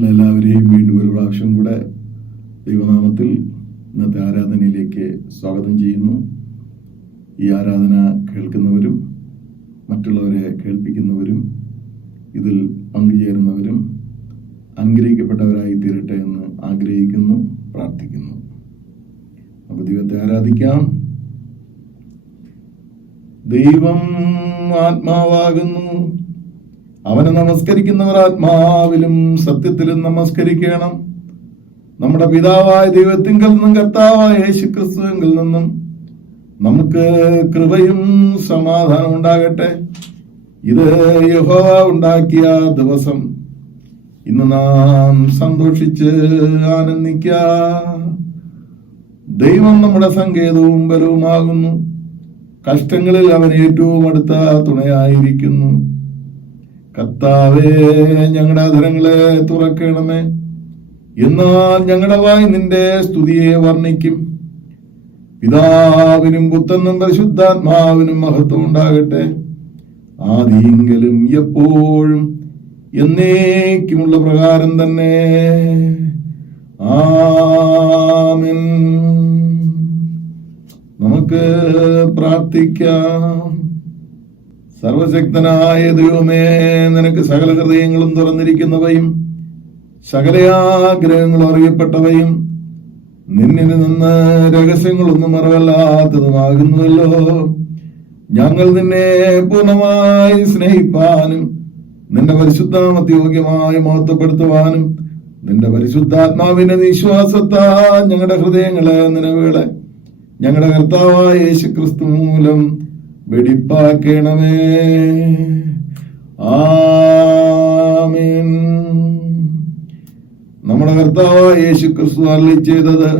നിങ്ങളെല്ലാവരെയും വീണ്ടും ഒരു പ്രാവശ്യം കൂടെ ദൈവനാമത്തിൽ ഇന്നത്തെ ആരാധനയിലേക്ക് സ്വാഗതം ചെയ്യുന്നു. ഈ ആരാധന കേൾക്കുന്നവരും മറ്റുള്ളവരെ കേൾപ്പിക്കുന്നവരും ഇതിൽ പങ്കുചേരുന്നവരും അനുഗ്രഹിക്കപ്പെട്ടവരായി തീരട്ടെ എന്ന് ആഗ്രഹിക്കുന്നു, പ്രാർത്ഥിക്കുന്നു. അപ്പോൾ ദൈവത്തെ ആരാധിക്കാം. ദൈവം ആത്മാവാകുന്നു, അവനെ നമസ്കരിക്കുന്നവർ ആത്മാവിലും സത്യത്തിലും നമസ്കരിക്കണം. നമ്മുടെ പിതാവായ ദൈവത്തിങ്കൽ നിന്നും കർത്താവായ യേശുക്രിസ്തുവിൽ നിന്നും നമുക്ക് കൃപയും സമാധാനം ഉണ്ടാകട്ടെ. ഇത് യഹോവ ഉണ്ടാക്കിയ ദിവസം, ഇന്ന് നാം സന്തോഷിച്ച് ആനന്ദിക്കാം. ദൈവം നമ്മുടെ സങ്കേതവും ബലവുമാകുന്നു, കഷ്ടങ്ങളിൽ അവൻ ഏറ്റവും അടുത്ത തുണയായിരിക്കുന്നു. കർത്താവേ, ഞങ്ങളുടെ അധരങ്ങളെ തുറക്കണമേ, എന്നാൽ ഞങ്ങളുടെ വായ് നിന്റെ സ്തുതിയെ വർണ്ണിക്കും. പിതാവിനും പുത്രനും പരിശുദ്ധാത്മാവിനും മഹത്വം ഉണ്ടാകട്ടെ, ആദിയെങ്കിലും എപ്പോഴും എന്നേക്കുമുള്ള പ്രകാരം തന്നെ. ആമേൻ. നമുക്ക് പ്രാർത്ഥിക്കാം. സർവശക്തനായ ദൈവമേ, നിനക്ക് സകല ഹൃദയങ്ങളും തുറന്നിരിക്കുന്നവയും സകല ആഗ്രഹങ്ങളും അറിയപ്പെട്ടവയും നിന്നിൽ നിന്ന് രഹസ്യങ്ങളൊന്നും മറവല്ലാത്തതുമാകുന്നുവല്ലോ. ഞങ്ങൾ നിന്നെ പൂർണ്ണമായി സ്നേഹിപ്പാനും നിന്റെ പരിശുദ്ധാമത്തെ യോഗ്യമായി മഹത്വപ്പെടുത്തുവാനും നിന്റെ പരിശുദ്ധാത്മാവിന്റെ വിശ്വാസത്താൽ ഞങ്ങളുടെ ഹൃദയങ്ങളെ നിലവുകളെ ഞങ്ങളുടെ കർത്താവായ യേശുക്രിസ്തു മൂലം വെടിപ്പാക്കണമേ. ആമേൻ. നമ്മുടെ കർത്താവായ യേശുക്രിസ്തു അരുളി ചെയ്തത്,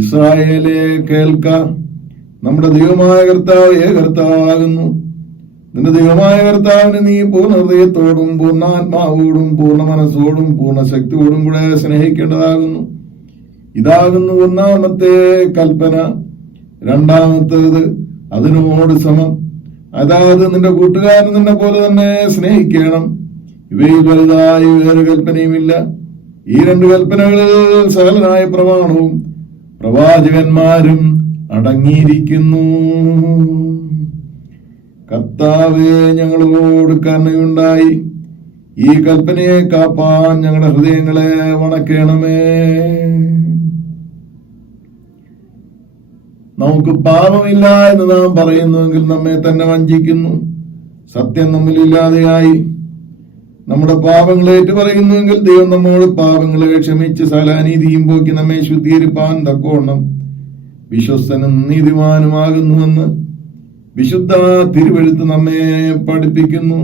ഇസ്രായേലേ കേൾക്ക, നമ്മുടെ ദൈവമായ കർത്താവ് കർത്താവാകുന്നു. നിന്റെ ദൈവമായ കർത്താവിന് നീ പൂർണ്ണ ഹൃദയത്തോടും പൂർണ്ണാത്മാവോടും പൂർണ്ണ മനസ്സോടും പൂർണ്ണ ശക്തിയോടും കൂടെ സ്നേഹിക്കേണ്ടതാകുന്നു. ഇതാകുന്നു ഒന്നാമത്തെ കൽപ്പന. രണ്ടാമത്തേത് അതിനോട് സമം, അതായത് നിന്റെ കൂട്ടുകാരൻ നിന്നെ പോലെ തന്നെ സ്നേഹിക്കണം. ഇവയിൽ വലുതായി വേറെ കൽപ്പനയുമില്ല. ഈ രണ്ട് കൽപ്പനകളിൽ സകലനായ പ്രമാണവും പ്രവാചകന്മാരും അടങ്ങിയിരിക്കുന്നു. കർത്താവേ, ഞങ്ങളോട് കരുണയുണ്ടായി ഈ കൽപ്പനയെ കാപ്പാൻ ഞങ്ങളുടെ ഹൃദയങ്ങളെ വണക്കണമേ. നമുക്ക് പാപമില്ല എന്ന് നാം പറയുന്നുവെങ്കിൽ നമ്മെ തന്നെ വഞ്ചിക്കുന്നു. സത്യം നമ്മളില്ലാതെയായി. നമ്മുടെ പാപങ്ങളെ ഏറ്റു പറയുന്നുവെങ്കിൽ ദൈവം നമ്മോട് പാപങ്ങളെ ക്ഷമിച്ച് സകല അനീതിയും പോക്കി നമ്മെ ശുദ്ധീകരിപ്പാൻ തക്കോണം വിശ്വസ്തനും നീതിമാനുമാകുന്നുവെന്ന് വിശുദ്ധ തിരുവെഴുത്ത് നമ്മെ പഠിപ്പിക്കുന്നു.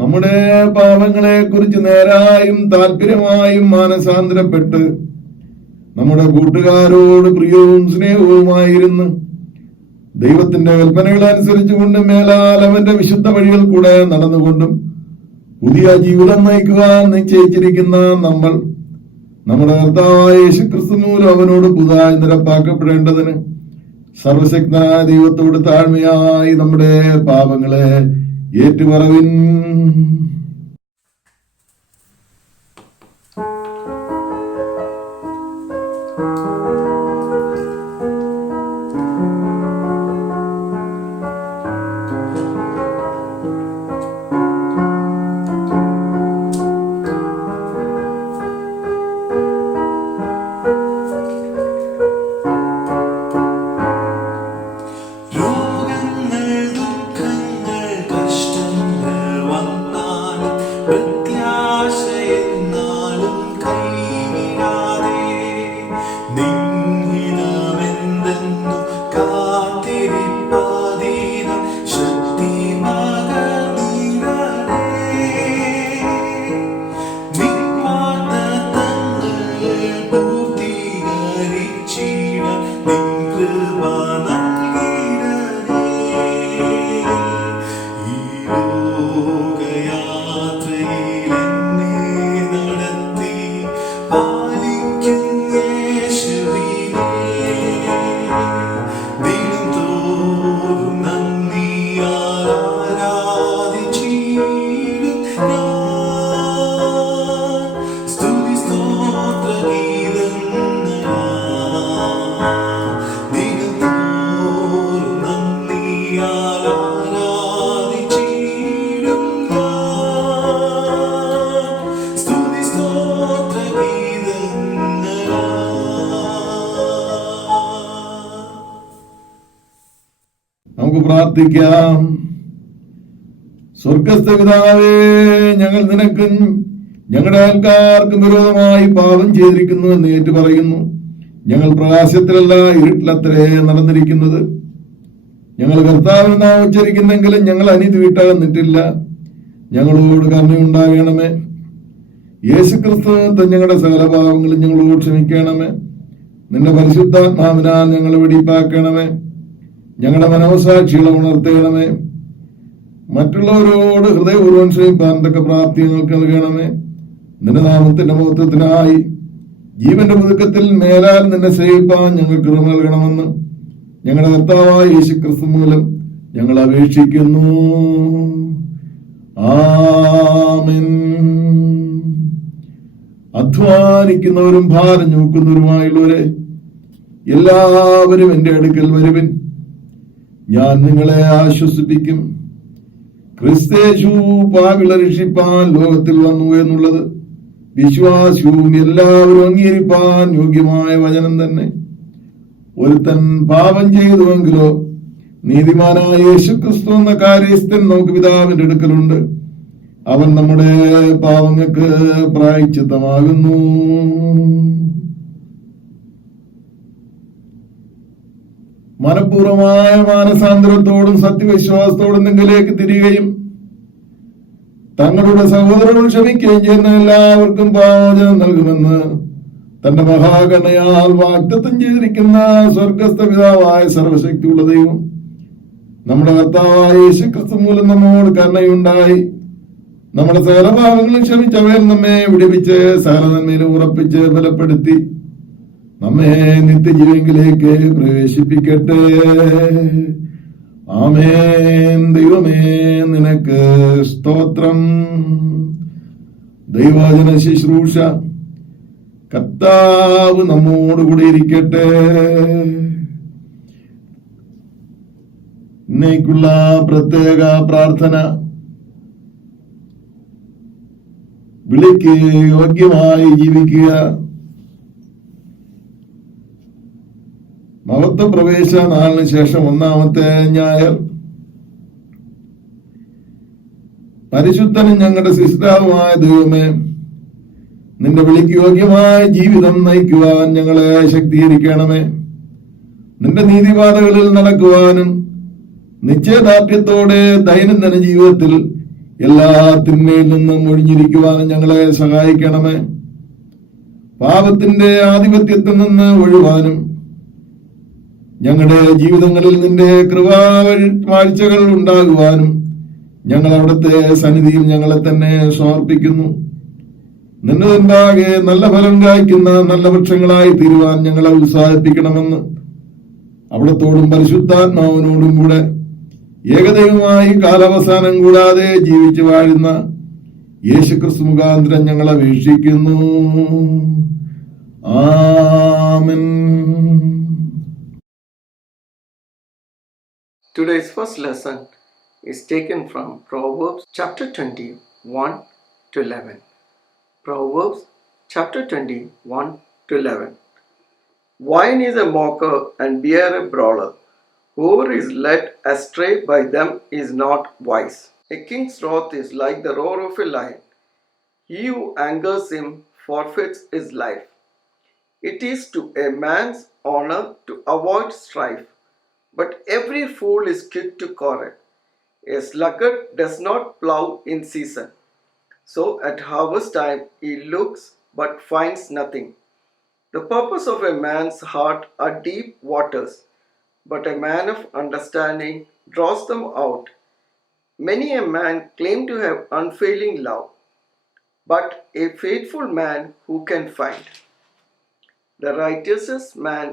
നമ്മുടെ പാപങ്ങളെ കുറിച്ച് നേരായും താല്പര്യമായും മാനസാന്തരപ്പെട്ട് നമ്മുടെ കൂട്ടുകാരോട് പ്രിയവും സ്നേഹവുമായിരുന്നു ദൈവത്തിന്റെ കൽപ്പനകൾ അനുസരിച്ചുകൊണ്ട് മേലാൽ അവന്റെ വിശുദ്ധ വഴികൾ കൂടെ നടന്നുകൊണ്ടും പുതിയ ജീവിതം നയിക്കുവാൻ നിശ്ചയിച്ചിരിക്കുന്ന നമ്മൾ നമ്മുടെ കർത്താവായ യേശുക്രിസ്തു മൂലം അവനോട് പുതുതായി നിരപ്പാക്കപ്പെടേണ്ടതിന് സർവശക്തനായ ദൈവത്തോട് താഴ്മയായി നമ്മുടെ പാപങ്ങളെ ഏറ്റുപറവിൻ. രോഗങ്ങൾ, ദുഃഖങ്ങൾ, കഷ്ടങ്ങൾ വന്നാലും പ്രാർത്ഥിക്കാം. സ്വർഗസ്ഥ പിതാവേ, ഞങ്ങൾ നിനക്കും ഞങ്ങളുടെ അയൽക്കാർക്കും വിരോധമായി പാപം ചെയ്തിരിക്കുന്നു എന്ന് ഏറ്റു പറയുന്നു. ഞങ്ങൾ പ്രകാശത്തിലല്ല ഇരുട്ടിലത്രേ നടന്നിരിക്കുന്നത്. ഞങ്ങൾ കർത്താവിന് നാം ഉച്ചരിക്കുന്നെങ്കിലും ഞങ്ങൾ അനീതി വിട്ടകന്നിട്ടില്ല. ഞങ്ങളോട് കരുണയുണ്ടാകണമേ. യേശുക്രിസ്തു ഞങ്ങളുടെ സകല പാപങ്ങളും ഞങ്ങളോട് ക്ഷമിക്കണമേ. നിന്റെ പരിശുദ്ധാത്മാവിനാൽ ഞങ്ങളെ വെടിപ്പാക്കണമേ. ഞങ്ങളുടെ മനോസാക്ഷികളെ ഉണർത്തണമേ. മറ്റുള്ളവരോട് ഹൃദയപൂർവ്വം ക്ഷമിപ്പാൻ തക്ക പ്രാപ്തി ഞങ്ങൾക്ക് നൽകണമേ. നിന്റെ നാമത്തിന്റെ മഹത്വത്തിനായി ജീവന്റെ പുതുക്കത്തിൽ മേലാൽ നിന്നെ സേവിപ്പാൻ ഞങ്ങൾക്ക് കൃപ നൽകണമെന്ന് ഞങ്ങളുടെ കർത്താവായ യേശുക്രിസ്തു മൂലം ഞങ്ങൾ അപേക്ഷിക്കുന്നു. ആമേൻ. അധ്വാനിക്കുന്നവരും ഭാരം ചുമക്കുന്നവരുമായുള്ളവരെ എല്ലാവരും എന്റെ അടുക്കൽ വരുവിൻ, ഞാൻ നിങ്ങളെ ആശ്വസിപ്പിക്കും. ക്രിസ്തേശു പാപികളെ രക്ഷിപ്പാൻ ലോകത്തിൽ വന്നു എന്നുള്ളത് വിശ്വാസവും എല്ലാവരും അംഗീകരിപ്പാൻ യോഗ്യമായ വചനം തന്നെ. ഒരുത്തൻ പാപം ചെയ്തുവെങ്കിലോ നീതിമാനായ യേശുക്രിസ്തു എന്ന കാര്യസ്ഥൻ നമുക്ക് പിതാവിന്റെ അടുക്കലുണ്ട്. അവൻ നമ്മുടെ പാപങ്ങൾക്ക് പ്രായശ്ചിത്തമാകുന്നു. മനഃപൂർവമായ മാനസാന്തരത്തോടും സത്യവിശ്വാസത്തോടും നിങ്ങളിലേക്ക് തിരികെയും തങ്ങളുടെ സഹോദരനോട് ക്ഷമിക്കുകയും ചെയ്യുന്ന എല്ലാവർക്കും പാപമോചനം നൽകുമെന്ന് തന്റെ മഹാകരുണയാൽ വാഗ്ദത്തം ചെയ്തിരിക്കുന്ന സ്വർഗസ്ഥ പിതാവായ സർവശക്തിയുള്ള ദൈവം നമ്മുടെ കർത്താവായ യേശുക്രിസ്തു മൂലം നമ്മോട് കരുണയുണ്ടായി നമ്മുടെ സകല പാപങ്ങളും ക്ഷമിച്ചവൻ നമ്മെ വിടിപ്പിച്ച് സകല നന്മയിലും ഉറപ്പിച്ച് ബലപ്പെടുത്തി നമ്മെ നിത്യജീവങ്കിലേക്ക് പ്രവേശിപ്പിക്കട്ടെ. ആമേൻ. ദൈവമേ, നിനക്ക് സ്തോത്രം. ദൈവവചന ശുശ്രൂഷ കർത്താവ് നമ്മോടുകൂടി ഇരിക്കട്ടെ. ഇന്നേക്കുള്ള പ്രത്യേക പ്രാർത്ഥന, വിളിക്ക് യോഗ്യമായി ജീവിക്കുക. മഹത്വ പ്രവേശ നാളിന് ശേഷം ഒന്നാമത്തെ ഞായർ. പരിശുദ്ധനും ഞങ്ങളുടെ സിസ്റ്റാവുമായ ദൈവമേ, നിന്റെ വിളിക്ക് യോഗ്യമായ ജീവിതം നയിക്കുവാൻ ഞങ്ങളെ ശക്തീകരിക്കണമേ. നിന്റെ നീതിപാതകളിൽ നടക്കുവാനും നിശ്ചയദാർഢ്യത്തോടെ ദൈനംദിന ജീവിതത്തിൽ എല്ലാ തിന്മയിൽ നിന്നും ഒഴിഞ്ഞിരിക്കുവാനും ഞങ്ങളെ സഹായിക്കണമേ. പാപത്തിന്റെ ആധിപത്യത്തിൽ നിന്ന് ഒഴിവാനും ഞങ്ങളുടെ ജീവിതങ്ങളിൽ നിന്റെ കൃപാവാഴ്ചകൾ ഉണ്ടാകുവാനും ഞങ്ങൾ അവിടുത്തെ സന്നിധിയിൽ ഞങ്ങളെ തന്നെ സമർപ്പിക്കുന്നു. നിന്റെ മുൻപാകെ നല്ല ഫലം കായ്ക്കുന്ന നല്ല വൃക്ഷങ്ങളായി തീരുവാൻ ഞങ്ങളെ ഉത്സാഹിപ്പിക്കണമെന്ന് അവിടത്തോടും പരിശുദ്ധാത്മാവിനോടും കൂടെ ഏകദൈവമായി കാലാവസാനം കൂടാതെ ജീവിച്ചു വാഴുന്ന യേശുക്രിസ്തു മുഖാന്തരം ഞങ്ങൾ അപേക്ഷിക്കുന്നു. ആമേൻ. Today's first lesson is taken from Proverbs chapter 21 to 11. Proverbs chapter 21 to 11. Wine is a mocker and beer a brawler. Whoever is led astray by them is not wise. A king's wrath is like the roar of a lion. He who angers him forfeits his life. It is to a man's honor to avoid strife, but every fool is quick to quarrel. A sluggard does not plow in season, so at harvest time he looks but finds nothing. The purpose of a man's heart are deep waters, but a man of understanding draws them out. Many a man claim to have unfailing love, but a faithful man who can find? The righteous man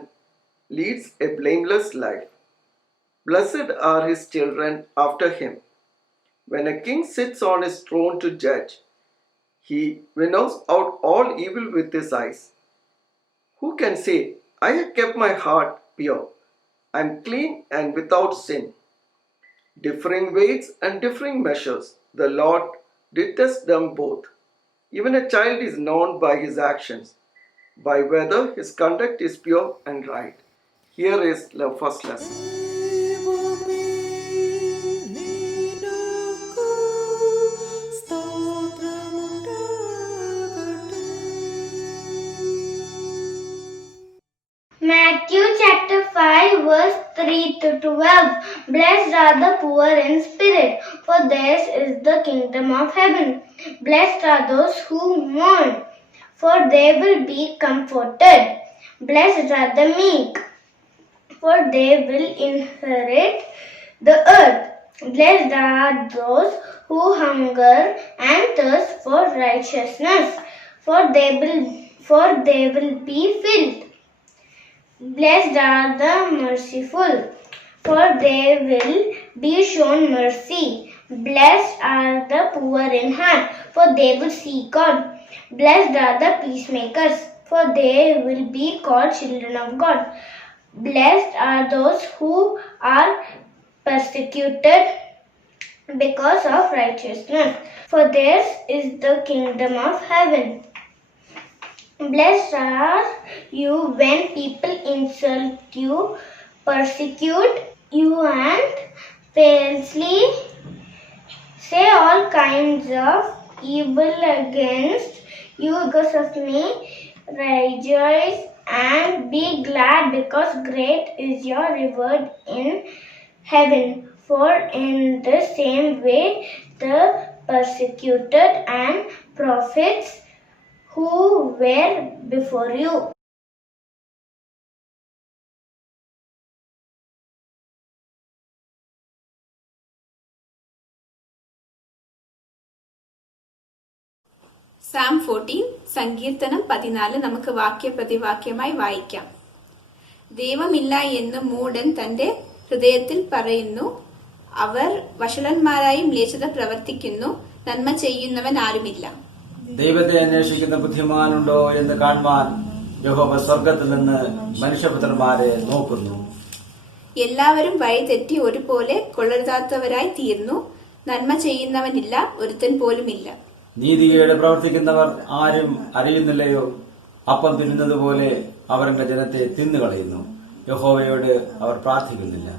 leads a blameless life. Blessed are his children after him. When a king sits on his throne to judge, he winnows out all evil with his eyes. Who can say, I have kept my heart pure, I am clean and without sin? Differing weights and differing measures, the Lord detests them both. Even a child is known by his actions, by whether his conduct is pure and right. Here is the first lesson. 3:12. Blessed are the poor in spirit, for theirs is the kingdom of heaven. Blessed are those who mourn, for they will be comforted. Blessed are the meek, for they will inherit the earth. Blessed are those who hunger and thirst for righteousness, for they will be filled. Blessed are the merciful, for they will be shown mercy. Blessed are the poor in heart, for they will see God. Blessed are the peacemakers, for they will be called children of God. Blessed are those who are persecuted because of righteousness, for theirs is the kingdom of heaven. Blessed are you when people insult you, persecute you, and falsely say all kinds of evil against you because of me. Rejoice and be glad, because great is your reward in heaven. For in the same way the persecuted and prophets who were before you. Sam 14 സങ്കീർത്തനം 14 നമുക്ക് വാക്യപ്രതിവാക്യമായി വായിക്കാം. ദൈവമില്ല എന്ന് മൂഢൻ തന്റെ ഹൃദയത്തിൽ പറയുന്നു. അവർ വഷളന്മാരായി മ്ലേച്ഛത പ്രവർത്തിക്കുന്നു. നന്മ ചെയ്യുന്നവൻ ആരുമില്ല. ദൈവത്തെ അന്വേഷിക്കുന്ന ബുദ്ധിമാനുണ്ടോ എന്ന് കാണുവാൻ യഹോവ സ്വർഗത്തിൽ നിന്ന് മനുഷ്യപുത്രന്മാരെ നോക്കുന്നു. എല്ലാവരും വഴിതെറ്റി ഒരുപോലെ കൊള്ളരുതാത്തവരായി തീർന്നു. നന്മ ചെയ്യുന്നവനില്ല, ഒരുത്തൻ പോലുമില്ല. നീതികേട് പ്രവർത്തിക്കുന്നവർ ആരും അറിയുന്നില്ലയോ? അപ്പം തിന്നുന്നത് പോലെ അവർ എന്റെ ജനത്തെ തിന്നുകളയുന്നു. യഹോവയോട് അവർ പ്രാർത്ഥിക്കുന്നില്ല.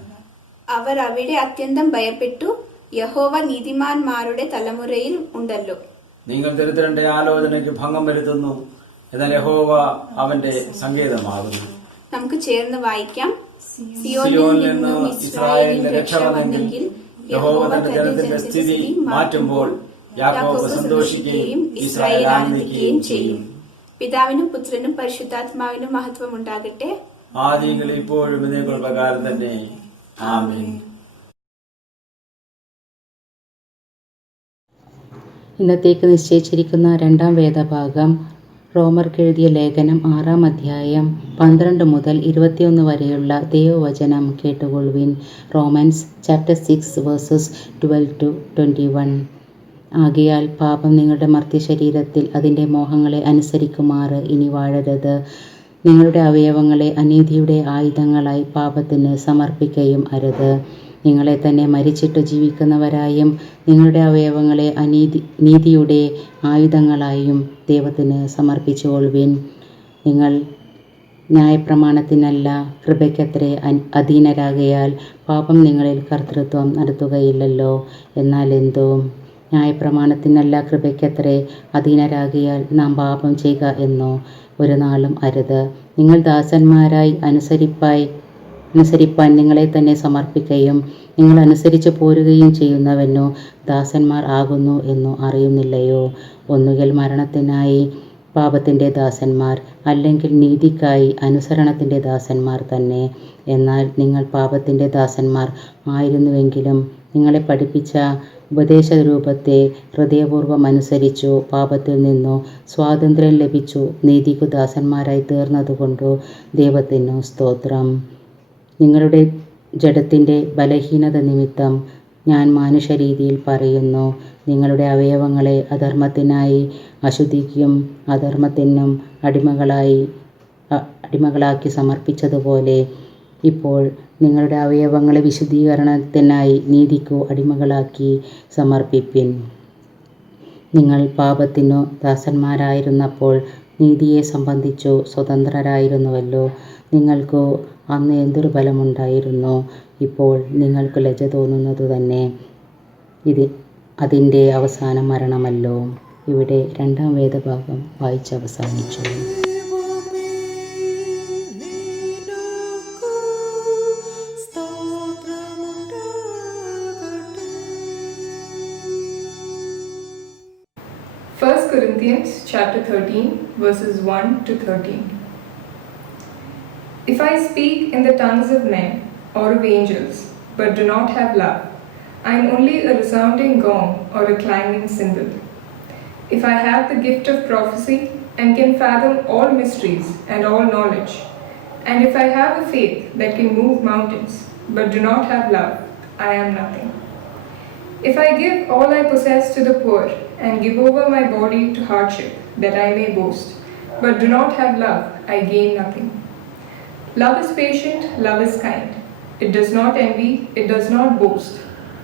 അവർ അവിടെ അത്യന്തം ഭയപ്പെട്ടു. യഹോവ നീതിമാന്മാരുടെ തലമുറയിൽ ഉണ്ടല്ലോ. നിങ്ങൾ ദരിദ്രന്റെ ആലോചനയ്ക്ക് ഭംഗം വരുത്തുന്നു, എന്നാൽ യഹോവ അവന്റെ സങ്കേതമാകുന്നു. നമുക്ക് ചേർന്ന് വായിക്കാം. സിയോനിൽ നിന്ന് ഇസ്രായേലിന്റെ രക്ഷ വന്നെങ്കിൽ യഹോവ തന്റെ ജനത്തിന്റെ സ്ഥിതി മാറ്റുമ്പോൾ യാക്കോബ് സന്തോഷിക്കുകയും ഇസ്രായേൽ ആനന്ദിക്കുകയും ചെയ്യും. പിതാവിനും പുത്രനും പരിശുദ്ധാത്മാവിനും മഹത്വം ഉണ്ടാകട്ടെ. ആദിയിൽ ഇപ്പോഴും ഇതേക്കുള്ള പ്രകാരം തന്നെ. ആമേൻ. ഇന്നത്തേക്ക് നിശ്ചയിച്ചിരിക്കുന്ന രണ്ടാം വേദഭാഗം റോമർക്കെഴുതിയ ലേഖനം 6-ാം അധ്യായം 12 മുതൽ 21 വരെയുള്ള ദൈവവചനം കേട്ടുകൊള്ളുവിൻ. Romance chapter 6 versus 12-21. ആകയാൽ പാപം നിങ്ങളുടെ മർത്യശരീരത്തിൽ അതിൻ്റെ മോഹങ്ങളെ അനുസരിക്കുമാറ് ഇനി വാഴരുത്. നിങ്ങളുടെ അവയവങ്ങളെ അനീതിയുടെ ആയുധങ്ങളായി പാപത്തിന് സമർപ്പിക്കുകയും അരുത്. നിങ്ങളെ തന്നെ മരിച്ചിട്ട് ജീവിക്കുന്നവരായും നിങ്ങളുടെ അവയവങ്ങളെ നീതിയുടെ ആയുധങ്ങളായും ദൈവത്തിന് സമർപ്പിച്ചുകൊള്ളുവിൻ. നിങ്ങൾ ന്യായപ്രമാണത്തിനല്ല കൃപയ്ക്കത്രേ അധീനരാകയാൽ പാപം നിങ്ങളിൽ കർത്തൃത്വം നടത്തുകയില്ലല്ലോ. എന്നാൽ എന്തോ ന്യായപ്രമാണത്തിനല്ല കൃപയ്ക്കത്രേ അധീനരാകിയാൽ നാം പാപം ചെയ്യുക എന്നോ ഒരു നാളും അരുത്. നിങ്ങൾ ദാസന്മാരായി അനുസരിപ്പാൻ നിങ്ങളെ തന്നെ സമർപ്പിക്കുകയും നിങ്ങൾ അനുസരിച്ച് പോരുകയും ചെയ്യുന്നവനോ ദാസന്മാർ ആകുന്നു എന്നോ അറിയുന്നില്ലയോ? ഒന്നുകിൽ മരണത്തിനായി പാപത്തിൻ്റെ ദാസന്മാർ, അല്ലെങ്കിൽ നീതിക്കായി അനുസരണത്തിൻ്റെ ദാസന്മാർ തന്നെ. എന്നാൽ നിങ്ങൾ പാപത്തിൻ്റെ ദാസന്മാർ ആയിരുന്നുവെങ്കിലും നിങ്ങളെ പഠിപ്പിച്ച ഉപദേശരൂപത്തെ ഹൃദയപൂർവ്വം അനുസരിച്ചു പാപത്തിൽ നിന്നു സ്വാതന്ത്ര്യം ലഭിച്ചു നീതിക്കു ദാസന്മാരായി തീർന്നതുകൊണ്ടു ദൈവത്തിനു സ്തോത്രം. നിങ്ങളുടെ ജഡത്തിൻ്റെ ബലഹീനത നിമിത്തം ഞാൻ മാനുഷരീതിയിൽ പറയുന്നു. നിങ്ങളുടെ അവയവങ്ങളെ അധർമ്മത്തിനായി അശുദ്ധിക്കും അധർമ്മത്തിനും അടിമകളാക്കി സമർപ്പിച്ചതുപോലെ ഇപ്പോൾ നിങ്ങളുടെ അവയവങ്ങളെ വിശുദ്ധീകരണത്തിനായി നീതിക്കു അടിമകളാക്കി സമർപ്പിപ്പിൻ. നിങ്ങൾ പാപത്തിനു ദാസന്മാരായിരുന്നപ്പോൾ നീതിയെ സംബന്ധിച്ചു സ്വതന്ത്രരായിരുന്നുവല്ലോ. നിങ്ങൾക്കു അന്ന് എന്തൊരു ബലമുണ്ടായിരുന്നു. ഇപ്പോൾ നിങ്ങൾക്ക് ലജ്ജ തോന്നുന്നതു തന്നെ അതിൻ്റെ അവസാനം മരണമല്ലോ. ഇവിടെ രണ്ടാം വേദഭാഗം വായിച്ചവസാനിച്ചു. Stop. 1 Corinthians chapter 13 verses 1 to 13. If I speak in the tongues of men or of angels, but do not have love, I am only a resounding gong or a clanging cymbal. If I have the gift of prophecy and can fathom all mysteries and all knowledge, and if I have a faith that can move mountains, but do not have love, I am nothing. If I give all I possess to the poor and give over my body to hardship that I may boast, but do not have love, I gain nothing. Love is patient, love is kind. It does not envy, it does not boast.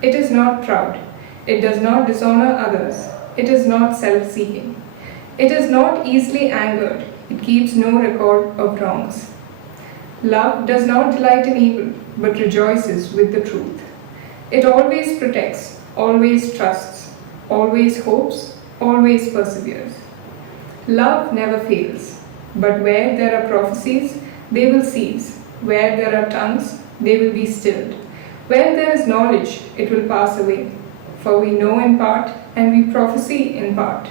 It is not proud. It does not dishonor others. It is not self-seeking. It is not easily angered. It keeps no record of wrongs. Love does not delight in evil, but rejoices with the truth. It always protects, always trusts, always hopes, always perseveres. Love never fails, but where there are prophecies, they will cease. Where there are tongues, they will be stilled. Where there is knowledge, it will pass away. For we know in part, and we prophesy in part.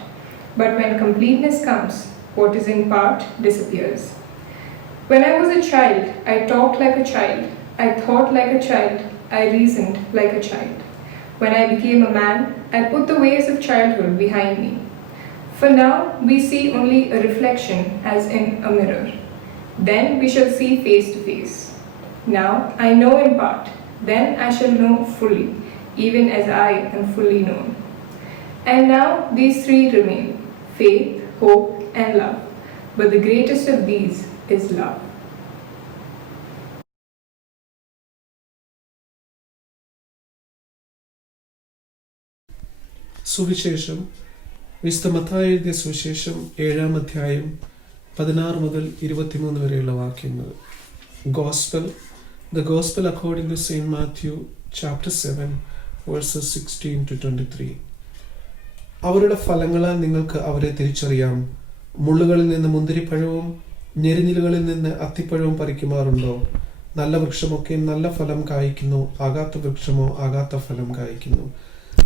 But when completeness comes, what is in part disappears. When I was a child, I talked like a child, I thought like a child, I reasoned like a child. When I became a man, I put the ways of childhood behind me. For now, we see only a reflection as in a mirror. Then we shall see face to face. Now I know in part, then I shall know fully, even as I am fully known. And now these three remain, faith, hope, and love. But the greatest of these is love. സുവിശേഷം വിശുദ്ധ മത്തായി എഴുതിയ സുവിശേഷം 7-ാം അധ്യായം 16 മുതൽ 23 വരെയുള്ള വാക്യങ്ങൾ. The Gospel according to St. Matthew chapter 7 verses 16 to 23. അവരുടെ ഫലങ്ങളാൽ നിങ്ങൾക്ക് അവരെ തിരിച്ചറിയാം. മുള്ളുകളിൽ നിന്ന് മുന്തിരിപ്പഴവും ഞെരിഞ്ഞിലുകളിൽ നിന്ന് അത്തിപ്പഴവും പറിക്കുമാറുണ്ടോ? നല്ല വൃക്ഷമൊക്കെ നല്ല ഫലം കായ്ക്കുന്നു, ആകാത്ത വൃക്ഷമോ ആകാത്ത ഫലം കായ്ക്കുന്നു.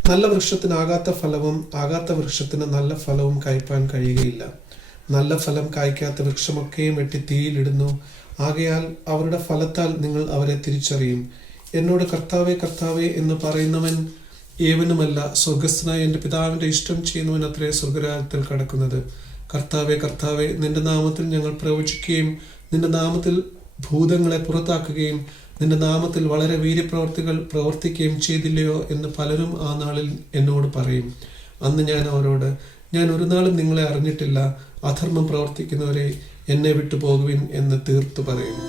നല്ല വൃക്ഷത്തിന് ആകാത്ത ഫലവും ആകാത്ത വൃക്ഷത്തിന് നല്ല ഫലവും കായ്പാൻ കഴിയുകയില്ല. നല്ല ഫലം കായ്ക്കാത്ത വൃക്ഷമൊക്കെയും വെട്ടി തീയിലിടുന്നു. ആകയാൽ അവരുടെ ഫലത്താൽ നിങ്ങൾ അവരെ തിരിച്ചറിയും. എന്നോട് കർത്താവേ കർത്താവേ എന്ന് പറയുന്നവൻ ഏവനുമല്ല, സ്വർഗസ്ഥനായ എൻ്റെ പിതാവിൻ്റെ ഇഷ്ടം ചെയ്യുന്നവൻ അത്രേ സ്വർഗരാജ്യത്തിൽ കടക്കുന്നത്. കർത്താവേ കർത്താവേ, നിന്റെ നാമത്തിൽ ഞങ്ങൾ പ്രവചിക്കുകയും നിന്റെ നാമത്തിൽ ഭൂതങ്ങളെ പുറത്താക്കുകയും നിന്റെ നാമത്തിൽ വളരെ വീര്യപ്രവർത്തികൾ പ്രവർത്തിക്കുകയും ചെയ്തില്ലയോ എന്ന് പലരും ആ നാളിൽ എന്നോട് പറയും. അന്ന് ഞാൻ അവരോട്, ഞാൻ ഒരു നാളും നിങ്ങളെ അറിഞ്ഞിട്ടില്ല, അധർമ്മം പ്രവർത്തിക്കുന്നവരെ എന്നെ വിട്ടു പോകുവിൻ എന്ന് തീർത്തു പറയും.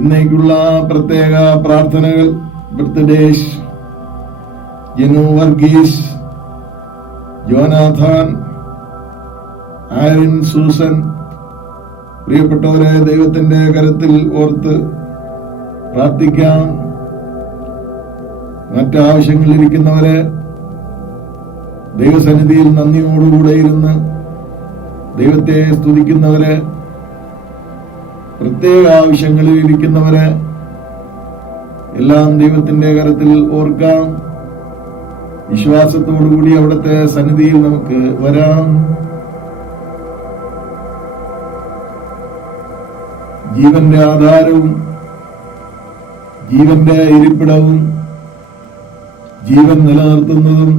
ഇന്നേക്കുള്ള പ്രത്യേക പ്രാർത്ഥനകൾ. ബർത്ത്ഡേസ്: ജനു വർഗീസ്, ജോനാഥാൻ, ആരിൻ, സൂസൻ. പ്രിയപ്പെട്ടവരെ, ദൈവത്തിന്റെ കരത്തിൽ ഓർത്ത് പ്രാർത്ഥിക്കാം. മറ്റാവശ്യങ്ങളിരിക്കുന്നവരെ ദൈവസന്നിധിയിൽ നന്ദിയോടുകൂടെ ഇരുന്ന് ദൈവത്തെ സ്തുതിക്കുന്നവരെ, പ്രത്യേക ആവശ്യങ്ങളിൽ ഇരിക്കുന്നവരെ എല്ലാം ദൈവത്തിന്റെ കരത്തിൽ ഓർക്കാം. വിശ്വാസത്തോടുകൂടി അവിടുത്തെ സന്നിധിയിൽ നമുക്ക് വരാം. ജീവന്റെ ആധാരവും ജീവന്റെ ഇരിപ്പിടവും ജീവൻ നിലനിർത്തുന്നതും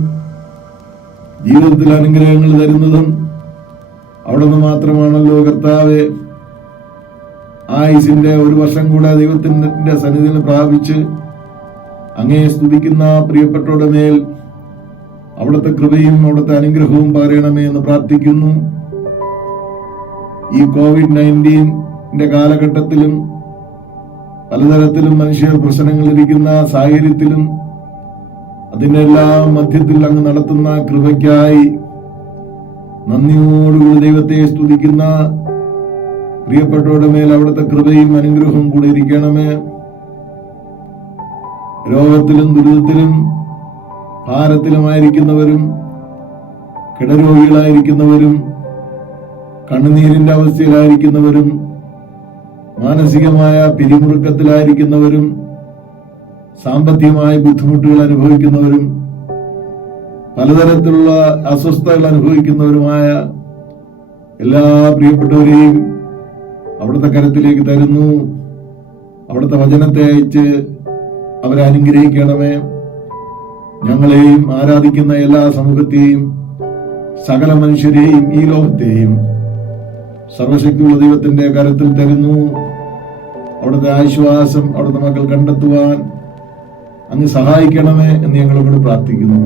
ജീവിതത്തിൽ അനുഗ്രഹങ്ങൾ തരുന്നതും അവിടുന്ന് മാത്രമാണല്ലോ. കർത്താവെ, ആയുസിന്റെ ഒരു വർഷം കൂടെ ദൈവത്തിന്റെ സന്നിധിയിൽ പ്രാപിച്ച് അങ്ങയെ സ്തുതിക്കുന്ന പ്രിയപ്പെട്ടവരുടെ മേൽ അവിടുത്തെ കൃപയും അവിടുത്തെ അനുഗ്രഹവും പകരണമേ എന്ന് പ്രാർത്ഥിക്കുന്നു. ഈ COVID-19 കാലഘട്ടത്തിലും പലതരത്തിലും മനുഷ്യർ പ്രശ്നങ്ങളിരിക്കുന്ന സാഹചര്യത്തിലും അതിന്റെ എല്ലാം മധ്യത്തിൽ അങ്ങ് നടത്തുന്ന കൃപയ്ക്കായി നന്ദിയോടുകൂടി ദൈവത്തെ സ്തുതിക്കുന്ന പ്രിയപ്പെട്ടവരുടെ മേൽ അവിടുത്തെ കൃപയും അനുഗ്രഹവും കൂടി ഇരിക്കണമേ. രോഗത്തിലും ദുരിതത്തിലും ഭാരത്തിലുമായിരിക്കുന്നവരും കിടരോഗികളായിരിക്കുന്നവരും കണ്ണുനീരിന്റെ അവസ്ഥയിലായിരിക്കുന്നവരും മാനസികമായ പിരിമുറുക്കത്തിലായിരിക്കുന്നവരും സാമ്പത്തികമായ ബുദ്ധിമുട്ടുകൾ അനുഭവിക്കുന്നവരും പലതരത്തിലുള്ള അസ്വസ്ഥതകൾ അനുഭവിക്കുന്നവരുമായ എല്ലാ പ്രിയപ്പെട്ടവരെയും അവിടുത്തെ കരത്തിലേക്ക് തരുന്നു. അവിടുത്തെ വചനത്തെ അയച്ച് അവരെ അനുഗ്രഹിക്കണമേ. ഞങ്ങളെയും ആരാധിക്കുന്ന എല്ലാ സമൂഹത്തെയും സകല മനുഷ്യരെയും ഈ ലോകത്തെയും സർവശക്തിയുള്ള ദൈവത്തിന്റെ കരത്തിൽ തരുന്നു. അവിടുത്തെ ആശ്വാസം അവിടുത്തെ മക്കൾ കണ്ടെത്തുവാൻ അങ്ങ് സഹായിക്കണമേ എന്ന് ഞങ്ങളോട് പ്രാർത്ഥിക്കുന്നു.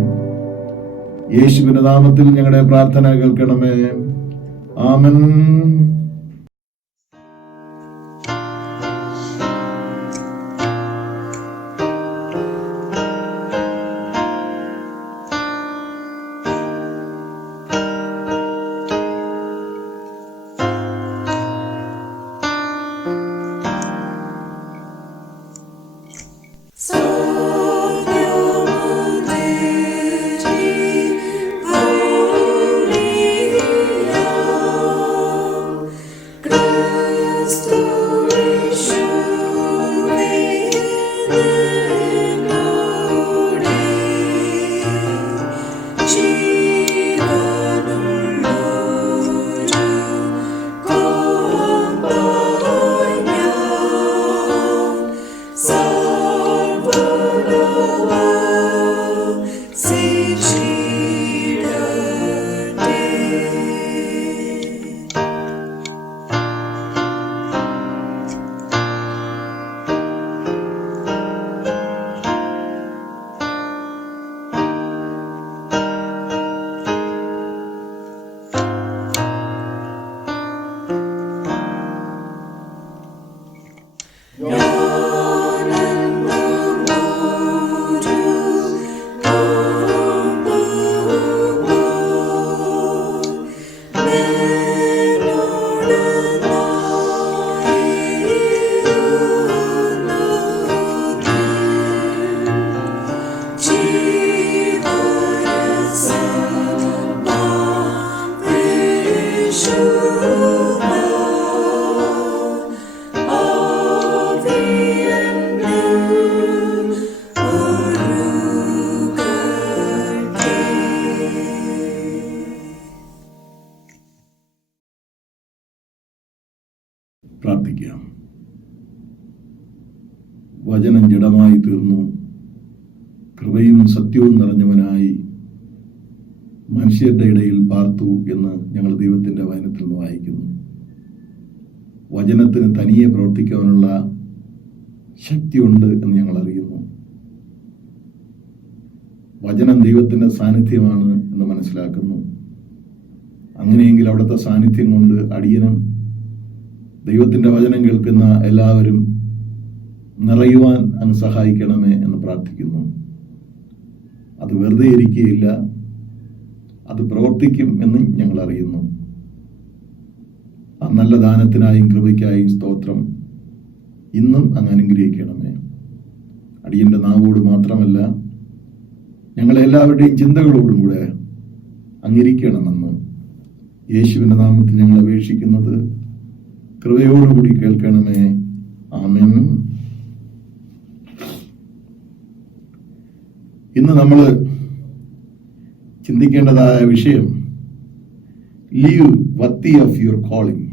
യേശുവിന്റെ നാമത്തിൽ ഞങ്ങളുടെ പ്രാർത്ഥന കേൾക്കണമേ. ആമേൻ. പ്രാർത്ഥിക്കാം. വചനം ജഡമായി തീർന്നു, കൃപയും സത്യവും നിറഞ്ഞവനായി മനുഷ്യരുടെ ഇടയിൽ പാർത്തു എന്ന് ഞങ്ങൾ ദൈവത്തിന്റെ വചനത്തിൽ നിന്ന് വായിക്കുന്നു. വചനത്തിന് തനിയെ പ്രവർത്തിക്കാനുള്ള ശക്തിയുണ്ട് എന്ന് ഞങ്ങൾ അറിയുന്നു. വചനം ദൈവത്തിന്റെ സാന്നിധ്യമാണ് എന്ന് മനസ്സിലാക്കുന്നു. അങ്ങനെയെങ്കിൽ അവിടുത്തെ സാന്നിധ്യം കൊണ്ട് അടിയനും ദൈവത്തിന്റെ വചനം കേൾക്കുന്ന എല്ലാവരും നിറയുവാൻ അങ്ങ് സഹായിക്കണമേ എന്ന് പ്രാർത്ഥിക്കുന്നു. അത് വെറുതെ ഇരിക്കുകയില്ല, അത് പ്രവർത്തിക്കും എന്ന് ഞങ്ങൾ അറിയുന്നു. ആ നല്ല ദാനത്തിനായും കൃപയ്ക്കായും സ്തോത്രം. ഇന്നും അങ്ങ് അനുഗ്രഹിക്കണമേ. അടിയന്റെ നാവോട് മാത്രമല്ല ഞങ്ങളെല്ലാവരുടെയും ചിന്തകളോടും കൂടെ അങ്ങിരിക്കണമെന്ന് യേശുവിന്റെ നാമത്തിൽ ഞങ്ങൾ അപേക്ഷിക്കുന്നത് കൃപയോടുകൂടി കേൾക്കണമേ. ആമേൻ. ഇന്ന് നമ്മൾ ചിന്തിക്കേണ്ടതായ വിഷയം leave worthy of your calling.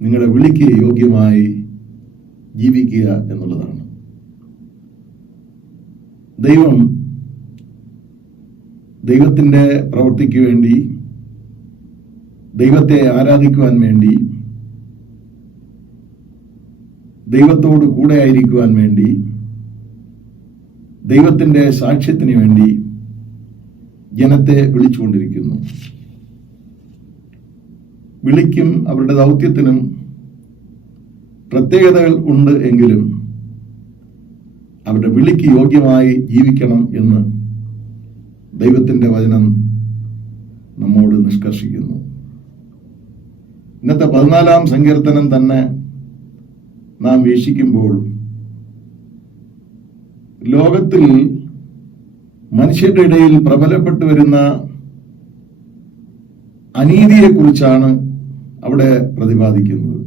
നിങ്ങളുടെ വിളിക്ക് യോഗ്യമായി ജീവിക്കുക എന്നുള്ളതാണ്. ദൈവത്തിന്റെ പ്രവൃത്തിക്ക് വേണ്ടി, ദൈവത്തെ ആരാധിക്കുവാൻ വേണ്ടി, ദൈവത്തോട് കൂടെ ആയിരിക്കുവാൻ വേണ്ടി, ദൈവത്തിന്റെ സാക്ഷ്യത്തിന് വേണ്ടി ജനത്തെ വിളിച്ചുകൊണ്ടിരിക്കുന്നു. വിളിക്കും അവരുടെ ദൗത്യത്തിനും പ്രത്യേകതകൾ ഉണ്ട് എങ്കിലും അവരുടെ വിളിക്ക് യോഗ്യമായി ജീവിക്കണം എന്ന് ദൈവത്തിന്റെ വചനം നമ്മോട് നിഷ്കർഷിക്കുന്നു. ഇന്നത്തെ 14-ാം സങ്കീർത്തനം തന്നെ നാം വീക്ഷിക്കുമ്പോൾ ലോകത്തിൽ മനുഷ്യരുടെ ഇടയിൽ പ്രബലപ്പെട്ടു വരുന്ന അനീതിയെക്കുറിച്ചാണ് അവിടെ പ്രതിപാദിക്കുന്നത്.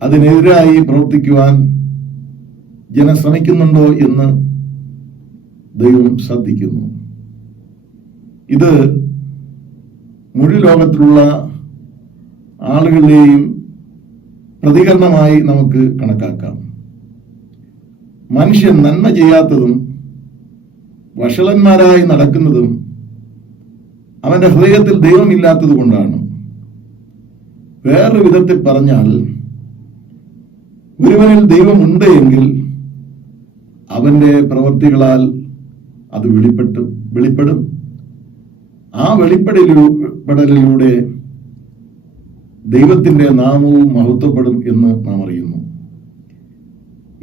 അതിനെതിരായി പ്രവർത്തിക്കുവാൻ ജനം ശ്രമിക്കുന്നുണ്ടോ എന്ന് ദൈവം ശ്രദ്ധിക്കുന്നു. ഇത് മുഴു ലോകത്തിലുള്ള ആളുകളുടെയും പ്രതികരണമായി നമുക്ക് കണക്കാക്കാം. മനുഷ്യൻ നന്മ ചെയ്യാത്തതും വഷളന്മാരായി നടക്കുന്നതും അവന്റെ ഹൃദയത്തിൽ ദൈവമില്ലാത്തത് കൊണ്ടാണ്. വേറൊരു വിധത്തിൽ പറഞ്ഞാൽ, ഒരുവനിൽ ദൈവമുണ്ട് എങ്കിൽ അവന്റെ പ്രവൃത്തികളാൽ അത് വെളിപ്പെടും. ആ വെളിപ്പെടലിലൂടെ ദൈവത്തിന്റെ നാമവും മഹത്വപ്പെടും എന്ന് നാം അറിയുന്നു.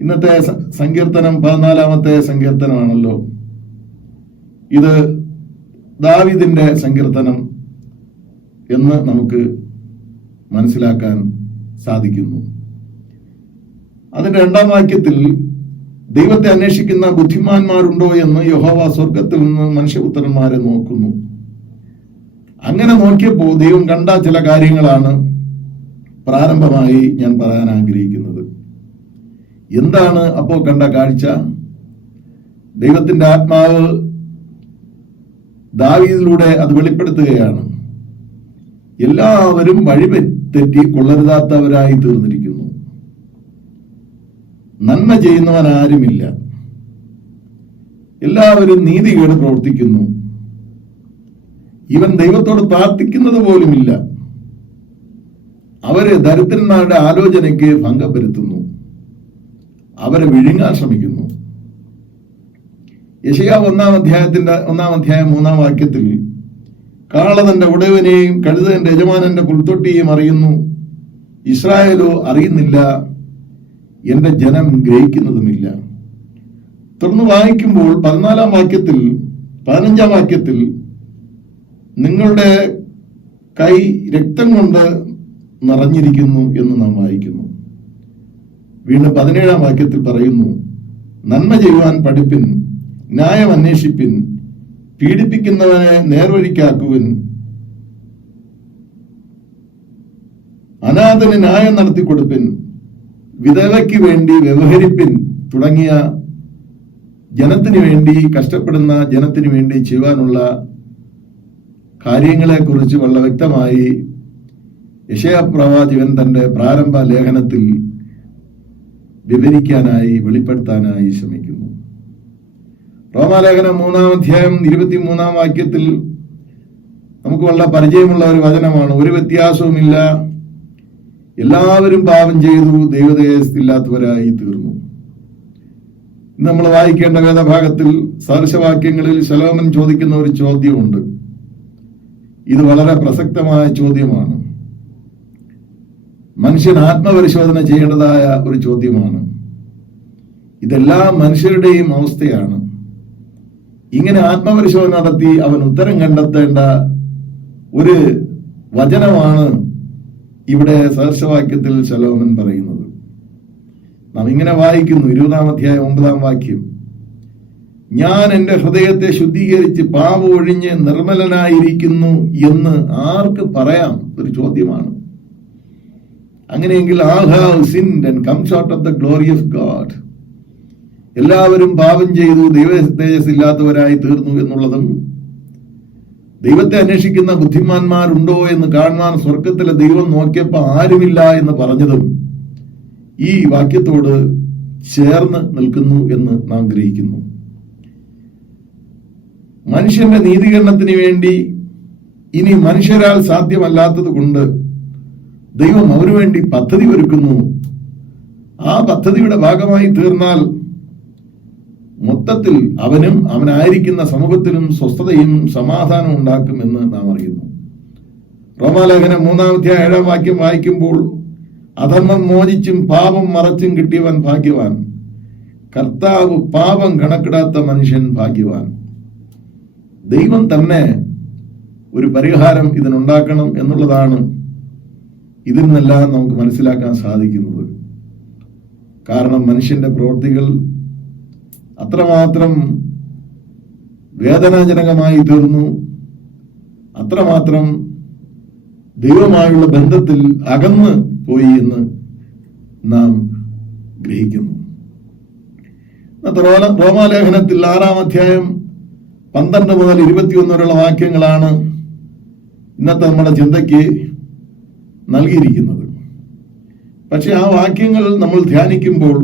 ഇന്നത്തെ സങ്കീർത്തനം 14-ാമത്തെ സങ്കീർത്തനമാണല്ലോ. ഇത് ദാവീദിന്റെ സങ്കീർത്തനം എന്ന് നമുക്ക് മനസ്സിലാക്കാൻ സാധിക്കുന്നു. അതിന്റെ 2-ാം വാക്യത്തിൽ ദൈവത്തെ അന്വേഷിക്കുന്ന ബുദ്ധിമാന്മാരുണ്ടോ എന്ന് യഹോവ സ്വർഗത്തിൽ നിന്ന് മനുഷ്യപുത്രന്മാരെ നോക്കുന്നു. അങ്ങനെ നോക്കിയപ്പോൾ ദൈവം കണ്ട ചില കാര്യങ്ങളാണ് പ്രാരംഭമായി ഞാൻ പറയാൻ ആഗ്രഹിക്കുന്നത്. എന്താണ് അപ്പോൾ കണ്ട കാഴ്ച? ദൈവത്തിന്റെ ആത്മാവ് ദാവീദിലൂടെ അത് വെളിപ്പെടുത്തുകയാണ്. എല്ലാവരും വഴിതെറ്റി കൊള്ളരുതാത്തവരായി തീർന്നിരിക്കുന്നു. നന്മ ചെയ്യുന്നവൻ ആരുമില്ല. എല്ലാവരും നീതികേട് പ്രവർത്തിക്കുന്നു. ഇവൻ ദൈവത്തോട് പ്രാർത്ഥിക്കുന്നത് പോലുമില്ല. അവര് ദരിദ്രന്മാരുടെ ആലോചനയ്ക്ക് ഭംഗം വരുത്തുന്നു. അവരെ വിഴുങ്ങാൻ ശ്രമിക്കുന്നു. യെശയ്യാവ് 1-ാം അധ്യായം 3-ാം വാക്യത്തിൽ, കാള തന്റെ ഉടയവനെയും കഴുത തന്റെ യജമാനന്റെ പുൽത്തൊട്ടിയെയും അറിയുന്നു, ഇസ്രായേലോ അറിയുന്നില്ല, എന്റെ ജനം ഗ്രഹിക്കുന്നതുമില്ല. തുടർന്ന് വായിക്കുമ്പോൾ 14-ാം വാക്യത്തിൽ 15-ാം വാക്യത്തിൽ, നിങ്ങളുടെ കൈ രക്തം കൊണ്ട് നിറഞ്ഞിരിക്കുന്നു എന്ന് നാം വായിക്കുന്നു. വീണ്ടും 17-ാം വാക്യത്തിൽ പറയുന്നു, നന്മ ചെയ്യുവാൻ പഠിപ്പിൻ, ന്യായം അന്വേഷിപ്പിൻ, പീഡിപ്പിക്കുന്നവനെ നേർവഴിക്കാക്കുവിൻ, അനാഥന് ന്യായം നടത്തിക്കൊടുപ്പിൻ, വിധവയ്ക്ക് വേണ്ടി വ്യവഹരിപ്പിൻ തുടങ്ങിയ ജനത്തിനു വേണ്ടി, കഷ്ടപ്പെടുന്ന ജനത്തിനു വേണ്ടി ചെയ്യുവാനുള്ള കാര്യങ്ങളെ കുറിച്ച് വളരെ വ്യക്തമായി യെശയ്യാ പ്രവാചകൻ തന്റെ പ്രാരംഭ ലേഖനത്തിൽ വിവരിക്കാനായി, വെളിപ്പെടുത്താനായി ശ്രമിക്കുന്നു. റോമാലേഖനം 3-ാം അധ്യായം 23-ാം വാക്യത്തിൽ നമുക്ക് വളരെ പരിചയമുള്ള ഒരു വചനമാണ്. ഒരു വ്യത്യാസവുമില്ല, എല്ലാവരും പാപം ചെയ്തു ദൈവതേജസ്സില്ലാത്തവരായി തീർന്നു. ഇന്ന് നമ്മൾ വായിക്കേണ്ട വേദഭാഗത്തിൽ സദൃശവാക്യങ്ങളിൽ ശലോമൻ ചോദിക്കുന്ന ഒരു ചോദ്യമുണ്ട്. ഇത് വളരെ പ്രസക്തമായ ചോദ്യമാണ്. മനുഷ്യൻ ആത്മപരിശോധന ചെയ്യേണ്ടതായ ഒരു ചോദ്യമാണ്. ഇതെല്ലാ മനുഷ്യരുടെയും അവസ്ഥയാണ്. ഇങ്ങനെ ആത്മപരിശോധന നടത്തി അവൻ ഉത്തരം കണ്ടെത്തേണ്ട ഒരു വചനമാണ് ഇവിടെ സദൃശവാക്യത്തിൽ ശലോമൻ പറയുന്നത്. നാം ഇങ്ങനെ വായിക്കുന്നു, 20-ാം അധ്യായം 9-ാം വാക്യം, ഞാൻ എന്റെ ഹൃദയത്തെ ശുദ്ധീകരിച്ച് പാപം ഒഴിഞ്ഞ് നിർമ്മലനായിരിക്കുന്നു എന്ന് ആർക്ക് പറയാം? ഒരു ചോദ്യമാണ്. അങ്ങനെയെങ്കിൽ all have sinned and come short of the glory of God. എല്ലാവരും പാപം ചെയ്തു ദൈവ തേജസ്സില്ലാത്തവരായി തീർന്നു എന്നുള്ളതും, ദൈവത്തെ അന്വേഷിക്കുന്ന ബുദ്ധിമാന്മാരുണ്ടോ എന്ന് കാണുവാൻ സ്വർഗത്തിലെ ദൈവം നോക്കിയപ്പോൾ ആരുമില്ല എന്ന് പറഞ്ഞതും ഈ വാക്യത്തോട് ചേർന്ന് നിൽക്കുന്നു എന്ന് നാം ഗ്രഹിക്കുന്നു. മനുഷ്യന്റെ നീതീകരണത്തിന് വേണ്ടി ഇനി മനുഷ്യരാൽ സാധ്യമല്ലാത്തത് കൊണ്ട് ദൈവം അവനു വേണ്ടി പദ്ധതി ഒരുക്കുന്നു. ആ പദ്ധതിയുടെ ഭാഗമായി തീർന്നാൽ മൊത്തത്തിൽ അവനും അവനായിരിക്കുന്ന സമൂഹത്തിലും സ്വസ്ഥതയും സമാധാനവും ഉണ്ടാക്കുമെന്ന് നാം അറിയുന്നു. റോമാലേഖനം 3-ാം അധ്യായം 7-ാം വാക്യം വായിക്കുമ്പോൾ, അധർമ്മം മോചിച്ചും പാപം മറച്ചും കിട്ടിയവൻ ഭാഗ്യവാൻ, കർത്താവ് പാപം കണക്കിടാത്ത മനുഷ്യൻ ഭാഗ്യവാൻ. ദൈവം തന്നെ ഒരു പരിഹാരം ഇതിനുണ്ടാക്കണം എന്നുള്ളതാണ് ഇതിൽ നിന്നെല്ലാം നമുക്ക് മനസ്സിലാക്കാൻ സാധിക്കുന്നത്. കാരണം മനുഷ്യന്റെ പ്രവൃത്തികൾ അത്രമാത്രം വേദനാജനകമായി തീർന്നു, അത്രമാത്രം ദൈവമായുള്ള ബന്ധത്തിൽ അകന്ന് പോയി എന്ന് നാം ഗ്രഹിക്കുന്നു. റോമാലേഖനത്തിൽ 6-ാം അധ്യായം 12 മുതൽ 21 വരെയുള്ള വാക്യങ്ങളാണ് ഇന്നത്തെ നമ്മുടെ ചിന്തയ്ക്ക് നൽകിയിരിക്കുന്നത്. പക്ഷെ ആ വാക്യങ്ങൾ നമ്മൾ ധ്യാനിക്കുമ്പോൾ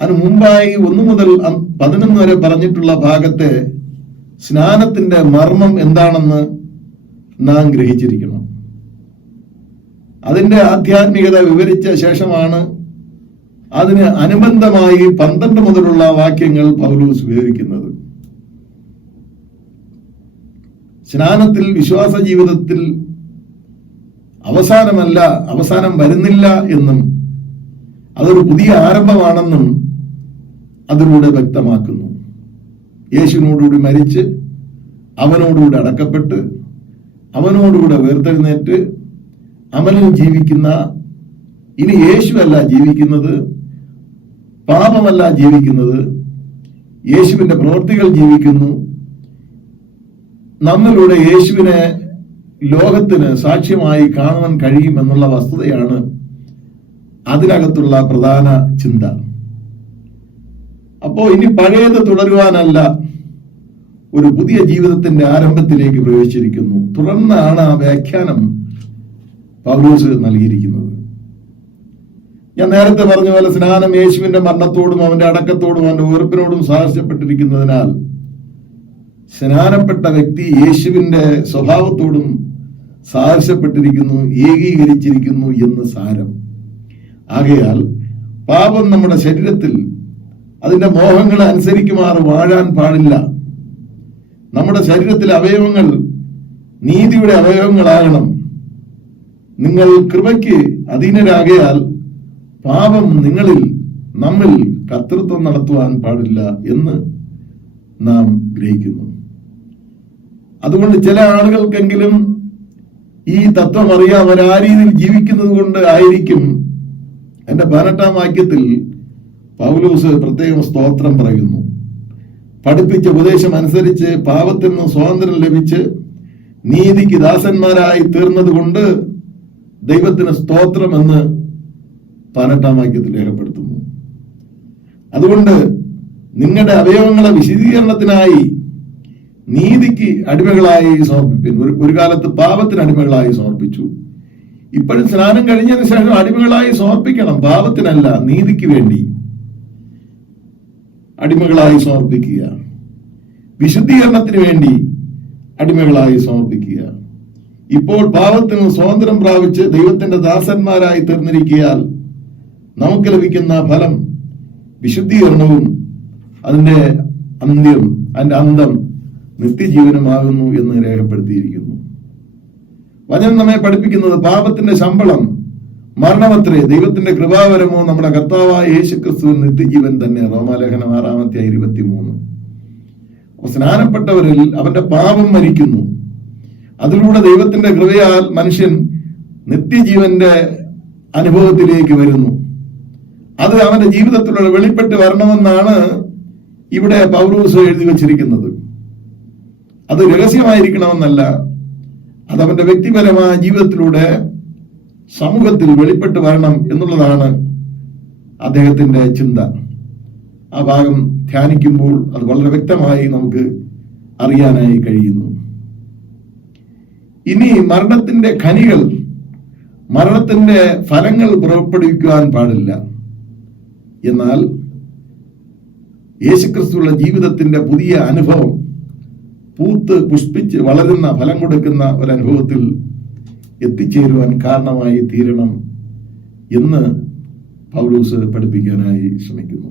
അതിന് മുമ്പായി 1 മുതൽ 11 വരെ പറഞ്ഞിട്ടുള്ള ഭാഗത്തെ സ്നാനത്തിന്റെ മർമ്മം എന്താണെന്ന് നാം ഗ്രഹിച്ചിരിക്കണം. അതിന്റെ ആധ്യാത്മികത വിവരിച്ച ശേഷമാണ് അതിന് അനുബന്ധമായി 12 മുതലുള്ള വാക്യങ്ങൾ പൗലോസ് വിവരിക്കുന്നത്. സ്നാനത്തിൽ വിശ്വാസ ജീവിതത്തിൽ അവസാനം വരുന്നില്ല എന്നും അതൊരു പുതിയ ആരംഭമാണെന്നും അതിലൂടെ വ്യക്തമാക്കുന്നു. യേശുവിനോടുകൂടി മരിച്ച് അവനോടുകൂടി അടക്കപ്പെട്ട് അവനോടുകൂടെ വേർത്തെഴുന്നേറ്റ് അവനിൽ ജീവിക്കുന്ന, ഇനി യേശുവല്ല ജീവിക്കുന്നത്, പാപമല്ല ജീവിക്കുന്നത്, യേശുവിന്റെ പ്രവൃത്തികൾ ജീവിക്കുന്നു. നമ്മിലൂടെ യേശുവിനെ ലോകത്തിന് സാക്ഷ്യമായി കാണുവാൻ കഴിയും എന്നുള്ള വസ്തുതയാണ് അതിനകത്തുള്ള പ്രധാന ചിന്ത. അപ്പോ ഇനി പഴയത് തുടരുവാനല്ല, ഒരു പുതിയ ജീവിതത്തിന്റെ ആരംഭത്തിലേക്ക് പ്രവേശിച്ചിരിക്കുന്നു. തുടർന്നാണ് ആ വ്യാഖ്യാനം പൗലോസ് നൽകിയിരിക്കുന്നത്. ഞാൻ നേരത്തെ പറഞ്ഞ പോലെ സ്നാനം യേശുവിന്റെ മരണത്തോടും അവന്റെ അടക്കത്തോടും അവന്റെ ഉയർപ്പിനോടും സാദൃശ്യപ്പെട്ടിരിക്കുന്നതിനാൽ സ്നാനപ്പെട്ട വ്യക്തി യേശുവിന്റെ സ്വഭാവത്തോടും സാദൃശ്യപ്പെട്ടിരിക്കുന്നു, ഏകീകരിച്ചിരിക്കുന്നു എന്ന് സാരം. ആകയാൽ പാപം നമ്മുടെ ശരീരത്തിൽ അതിന്റെ മോഹങ്ങളെ അനുസരിക്കുമാറ് വാഴാൻ പാടില്ല. നമ്മുടെ ശരീരത്തിലെ അവയവങ്ങൾ നീതിയുടെ അവയവങ്ങളാകണം. നിങ്ങൾ കൃപയ്ക്ക് അധീനരാകയാൽ പാപം നമ്മിൽ കർത്തൃത്വം നടത്തുവാൻ പാടില്ല എന്ന് നാം ഗ്രഹിക്കുന്നു. അതുകൊണ്ട് ചില ആളുകൾക്കെങ്കിലും ഈ തത്വം അറിയാം. അവർ ആ രീതിയിൽ ജീവിക്കുന്നത് കൊണ്ട് ആയിരിക്കും എന്റെ 18-ാം വാക്യത്തിൽ പൗലോസ് പ്രത്യേകം സ്തോത്രം പറയുന്നു. പഠിപ്പിച്ച ഉപദേശം അനുസരിച്ച് പാപത്തിൽ നിന്ന് സ്വാതന്ത്ര്യം ലഭിച്ച് നീതിക്ക് ദാസന്മാരായി തീർന്നത് കൊണ്ട് ദൈവത്തിന് സ്തോത്രം എന്ന് 18-ാം വാക്യത്തിൽ രേഖപ്പെടുത്തുന്നു. അതുകൊണ്ട് നിങ്ങളുടെ അവയവങ്ങളെ വിശദീകരണത്തിനായി നീതിക്ക് അടിമകളായി സമർപ്പിപ്പിൻ. ഒരു കാലത്ത് പാപത്തിന് അടിമകളായി സമർപ്പിച്ചു. ഇപ്പോഴും സ്നാനം കഴിഞ്ഞതിന് ശേഷം അടിമകളായി സമർപ്പിക്കണം. പാപത്തിനല്ല, നീതിക്ക് വേണ്ടി അടിമകളായി സമർപ്പിക്കുക. വിശുദ്ധീകരണത്തിന് വേണ്ടി അടിമകളായി സമർപ്പിക്കുക. ഇപ്പോൾ പാപത്തിൽ നിന്ന് സ്വാതന്ത്ര്യം പ്രാപിച്ച് ദൈവത്തിന്റെ ദാസന്മാരായി തീർന്നിരിക്കയാൽ നമുക്ക് ലഭിക്കുന്ന ഫലം വിശുദ്ധീകരണവും അതിന്റെ അന്തം നിത്യജീവനമാകുന്നു എന്ന് രേഖപ്പെടുത്തിയിരിക്കുന്നു. വചനം നമ്മെ പഠിപ്പിക്കുന്നത് പാപത്തിന്റെ ശമ്പളം മരണമത്രേ, ദൈവത്തിന്റെ കൃപാവരമോ നമ്മുടെ കർത്താവായ യേശുക്രിസ്തുവിൻ നിത്യജീവൻ തന്നെ. റോമാലേഖനം 6-ാം അധ്യായം 23. സ്നാനപ്പെട്ടവരിൽ അവന്റെ പാപം മരിക്കുന്നു. അതിലൂടെ ദൈവത്തിന്റെ കൃപയാൽ മനുഷ്യൻ നിത്യജീവന്റെ അനുഭവത്തിലേക്ക് വരുന്നു. അത് അവന്റെ ജീവിതത്തിലൂടെ വെളിപ്പെട്ട് വരണമെന്നാണ് ഇവിടെ പൗലോസ് എഴുതി വച്ചിരിക്കുന്നത്. അത് രഹസ്യമായിരിക്കണമെന്നല്ല, അത് അവന്റെ വ്യക്തിപരമായ ജീവിതത്തിലൂടെ സമൂഹത്തിൽ വെളിപ്പെട്ട് വരണം എന്നുള്ളതാണ് അദ്ദേഹത്തിന്റെ ചിന്ത. ആ ഭാഗം ധ്യാനിക്കുമ്പോൾ അത് വളരെ വ്യക്തമായി നമുക്ക് അറിയാനായി കഴിയുന്നു. ഇനി മരണത്തിന്റെ ഖനികൾ, മരണത്തിന്റെ ഫലങ്ങൾ പുറപ്പെടുവിക്കുവാൻ പാടില്ല. എന്നാൽ യേശുക്രിസ്തുവിന്റെ ജീവിതത്തിന്റെ പുതിയ അനുഭവം, പൂത്ത് പുഷ്പിച്ച് വളരുന്ന ഫലം കൊടുക്കുന്ന ഒരനുഭവത്തിൽ എത്തിച്ചേരുവാൻ കാരണമായി തീരണം എന്ന് പൗലോസ് പഠിപ്പിക്കാനായി ശ്രമിക്കുന്നു.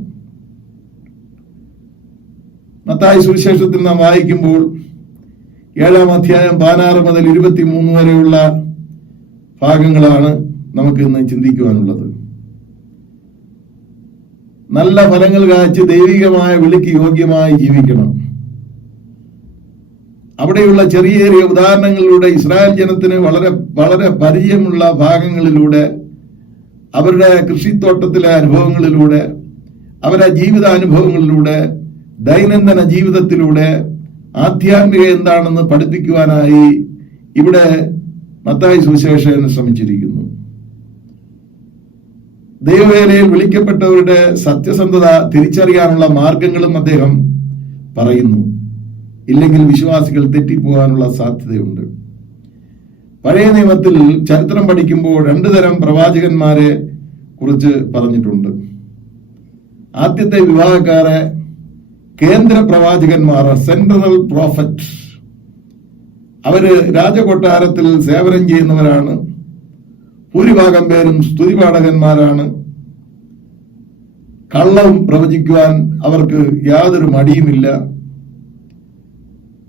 മത്തായി സുവിശേഷത്തിൽ നാം വായിക്കുമ്പോൾ 7-ാം അധ്യായം 16 മുതൽ 23 വരെയുള്ള ഭാഗങ്ങളാണ് നമുക്ക് ഇന്ന് ചിന്തിക്കുവാനുള്ളത്. നല്ല ഫലങ്ങൾ കാഴ്ച ദൈവികമായ വിളിക്ക് യോഗ്യമായി ജീവിക്കണം. അവിടെയുള്ള ചെറിയ ചെറിയ ഉദാഹരണങ്ങളിലൂടെ ഇസ്രായേൽ ജനത്തിന് വളരെ വളരെ പരിചയമുള്ള ഭാഗങ്ങളിലൂടെ, അവരുടെ കൃഷിത്തോട്ടത്തിലെ അനുഭവങ്ങളിലൂടെ, അവരുടെ ജീവിതാനുഭവങ്ങളിലൂടെ, ദൈനംദിന ജീവിതത്തിലൂടെ ആധ്യാത്മിക എന്താണെന്ന് പഠിപ്പിക്കുവാനായി ഇവിടെ മത്തായി സുവിശേഷകൻ ശ്രമിച്ചിരിക്കുന്നു. ദൈവവേലയിൽ വിളിക്കപ്പെട്ടവരുടെ സത്യസന്ധത തിരിച്ചറിയാനുള്ള മാർഗങ്ങളും അദ്ദേഹം പറയുന്നു. ഇല്ലെങ്കിൽ വിശ്വാസികൾ തെറ്റിപ്പോകാനുള്ള സാധ്യതയുണ്ട്. പഴയ നിയമത്തിൽ ചരിത്രം പഠിക്കുമ്പോൾ 2 തരം പ്രവാചകന്മാരെ കുറിച്ച് പറഞ്ഞിട്ടുണ്ട്. ആദ്യത്തെ വിഭാഗക്കാരെ കേന്ദ്ര പ്രവാചകന്മാർ, സെൻട്രൽ പ്രോഫറ്റ്. അവര് രാജകൊട്ടാരത്തിൽ സേവനം ചെയ്യുന്നവരാണ്. ഭൂരിഭാഗം പേരും സ്തുതിപാഠകന്മാരാണ്. കള്ളവും പ്രവചിക്കുവാൻ അവർക്ക് യാതൊരു മടിയുമില്ല.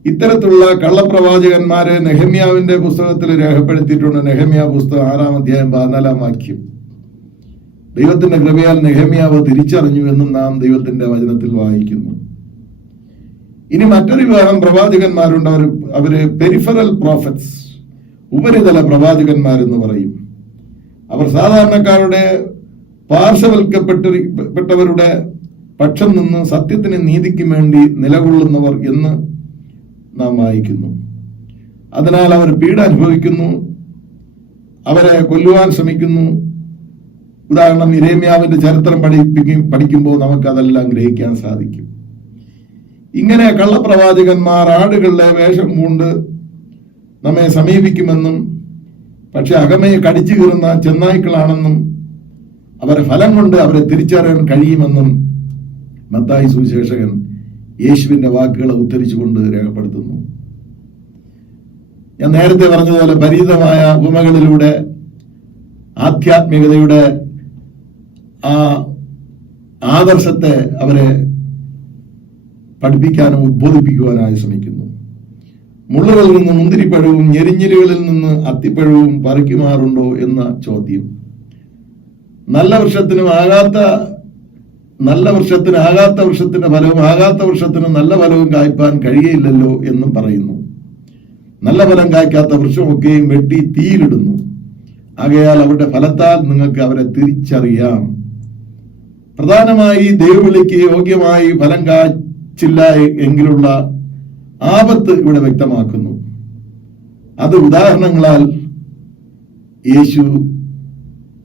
ഇത്തരത്തിലുള്ള കള്ളപ്രവാചകന്മാരെ നെഹമ്യാവിന്റെ പുസ്തകത്തിൽ രേഖപ്പെടുത്തിയിട്ടുണ്ട്. നെഹമ്യാ പുസ്തകം 6-ാം അധ്യായം 14-ാം വാക്യം. ദൈവത്തിന്റെ കൃപയാൽ നെഹമ്യാവ് തിരിച്ചറിഞ്ഞു എന്നും നാം ദൈവത്തിന്റെ വചനത്തിൽ വായിക്കുന്നു. ഇനി മറ്റൊരു വിഭാഗം പ്രവാചകന്മാരുണ്ട്. അവര് പെരിഫറൽ പ്രോഫറ്റ്സ്, ഉപരിതല പ്രവാചകന്മാരെന്ന് പറയും. അവർ സാധാരണക്കാരുടെ പാർശ്വവൽക്കപ്പെട്ടവരുടെ പക്ഷം നിന്ന് സത്യത്തിന് നീതിക്കും വേണ്ടി നിലകൊള്ളുന്നവർ എന്ന് നാം വായിക്കുന്നു. അതിനാൽ അവർ പീഡ അനുഭവിക്കുന്നു, അവരെ കൊല്ലുവാൻ ശ്രമിക്കുന്നു. ഉദാഹരണം, യിരെമ്യാവിന്റെ ചരിത്രം പഠിക്കുമ്പോൾ നമുക്ക് അതെല്ലാം ഗ്രഹിക്കാൻ സാധിക്കും. ഇങ്ങനെ കള്ളപ്രവാചകന്മാർ ആടുകളുടെ വേഷം കൊണ്ട് നമ്മെ സമീപിക്കുമെന്നും പക്ഷെ അകമയെ കടിച്ചു കീറുന്ന ചെന്നായ്ക്കളാണെന്നും അവരെ ഫലം കൊണ്ട് അവരെ തിരിച്ചറിയാൻ കഴിയുമെന്നും മത്തായി സുവിശേഷകൻ യേശുവിന്റെ വാക്കുകളെ ഉദ്ധരിച്ചുകൊണ്ട് രേഖപ്പെടുത്തുന്നു. ഞാൻ നേരത്തെ പറഞ്ഞതുപോലെ പരീതമായ ഉപമകളിലൂടെ ആധ്യാത്മികതയുടെ ആ ആദർശത്തെ അവരെ പഠിപ്പിക്കാനും ഉദ്ബോധിപ്പിക്കുവാനായി ശ്രമിക്കുന്നു. മുള്ളുകളിൽ നിന്ന് മുന്തിരിപ്പഴവും ഞെരിഞ്ഞിലുകളിൽ നിന്ന് അത്തിപ്പഴവും പറിക്കുമാറുണ്ടോ എന്ന ചോദ്യം. നല്ല വൃക്ഷത്തിന് ആകാത്ത വൃക്ഷത്തിന്റെ ഫലവും ആകാത്ത വൃക്ഷത്തിന് നല്ല ഫലവും കായ്പാൻ കഴിയയില്ലല്ലോ എന്നും പറയുന്നു. നല്ല ഫലം കായ്ക്കാത്ത വൃക്ഷമൊക്കെയും വെട്ടി തീയിലിടുന്നു. ആകയാൽ അവരുടെ ഫലത്താൽ നിങ്ങൾക്ക് അവരെ തിരിച്ചറിയാം. പ്രധാനമായി ദൈവവിളിക്ക് യോഗ്യമായി ഫലം കായ്ച്ചില്ല എങ്കിലുള്ള ആപത്ത് ഇവിടെ വ്യക്തമാക്കുന്നു. അത് ഉദാഹരണങ്ങളാൽ യേശു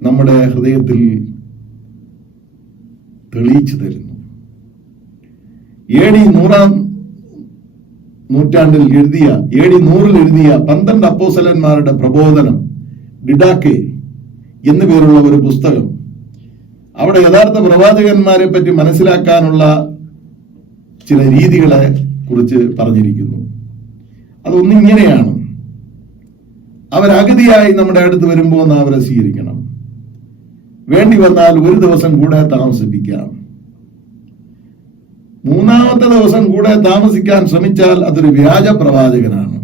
നമ്മുടെ ഹൃദയത്തിൽ തെളിയിച്ചു തരുന്നു. AD 100-ാം നൂറ്റാണ്ടിൽ എഴുതിയ 12 അപ്പോസ്തലന്മാരുടെ പ്രബോധനം, ഡിഡാക്കെ എന്നു പേരുള്ള ഒരു പുസ്തകം, അവിടെ യഥാർത്ഥ പ്രവാചകന്മാരെ പറ്റി മനസ്സിലാക്കാനുള്ള ചില രീതികളെ കുറിച്ച് പറഞ്ഞിരിക്കുന്നു. അതൊന്നിങ്ങനെയാണ്: അവരഗതിയായി നമ്മുടെ അടുത്ത് വരുമ്പോൾ നാം അവരെ സ്വീകരിക്കണം. വേണ്ടി വന്നാൽ 1 ദിവസം കൂടെ താമസിപ്പിക്കാം. 3-ാമത്തെ ദിവസം കൂടെ താമസിക്കാൻ ശ്രമിച്ചാൽ അതൊരു വ്യാജ പ്രവാചകനാണ്.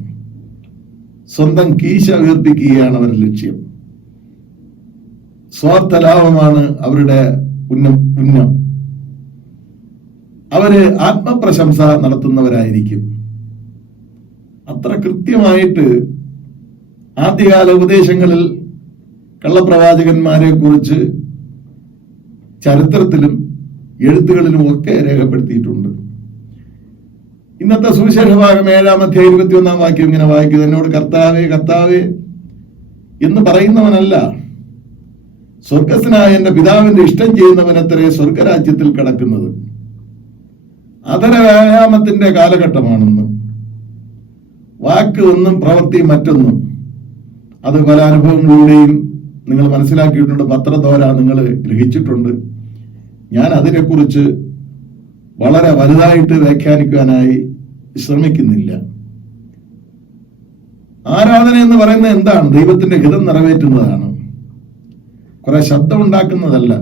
സ്വന്തം കീശ ഉയർപ്പിക്കുകയാണ് അവരുടെ ലക്ഷ്യം. സ്വാർത്ഥ ലാഭമാണ് അവരുടെ ഉന്നം. അവര് ആത്മപ്രശംസ നടത്തുന്നവരായിരിക്കും. അത്ര കൃത്യമായിട്ട് ആദ്യകാല ഉപദേശങ്ങളിൽ കള്ളപ്രവാചകന്മാരെ കുറിച്ച് ചരിത്രത്തിലും എഴുത്തുകളിലും ഒക്കെ രേഖപ്പെടുത്തിയിട്ടുണ്ട്. ഇന്നത്തെ സുവിശേഷ ഭാഗം 7-ാം അധ്യായം 21-ാം വാക്യം ഇങ്ങനെ വായിക്കുന്നു: എന്നോട് കർത്താവേ കർത്താവേ എന്ന് പറയുന്നവനല്ല, സ്വർഗസ്ഥനായ എന്റെ പിതാവിന്റെ ഇഷ്ടം ചെയ്യുന്നവനത്രേ സ്വർഗരാജ്യത്തിൽ കടക്കുന്നത്. അധര വ്യായാമത്തിന്റെ കാലഘട്ടമാണെന്ന്. വാക്ക് ഒന്നും പ്രവൃത്തി മറ്റൊന്നും. അത് പല അനുഭവങ്ങളിലൂടെയും നിങ്ങൾ മനസ്സിലാക്കിയിട്ടുണ്ട്. പത്രദ്വാര നിങ്ങൾ ഗ്രഹിച്ചിട്ടുണ്ട്. ഞാൻ അതിനെക്കുറിച്ച് വളരെ വലുതായിട്ട് വ്യാഖ്യാനിക്കുവാനായി ശ്രമിക്കുന്നില്ല. ആരാധന എന്ന് പറയുന്നത് എന്താണ്? ദൈവത്തിന്റെ ഹിതം നിറവേറ്റുന്നതാണ്. കുറെ ശബ്ദം ഉണ്ടാക്കുന്നതല്ല.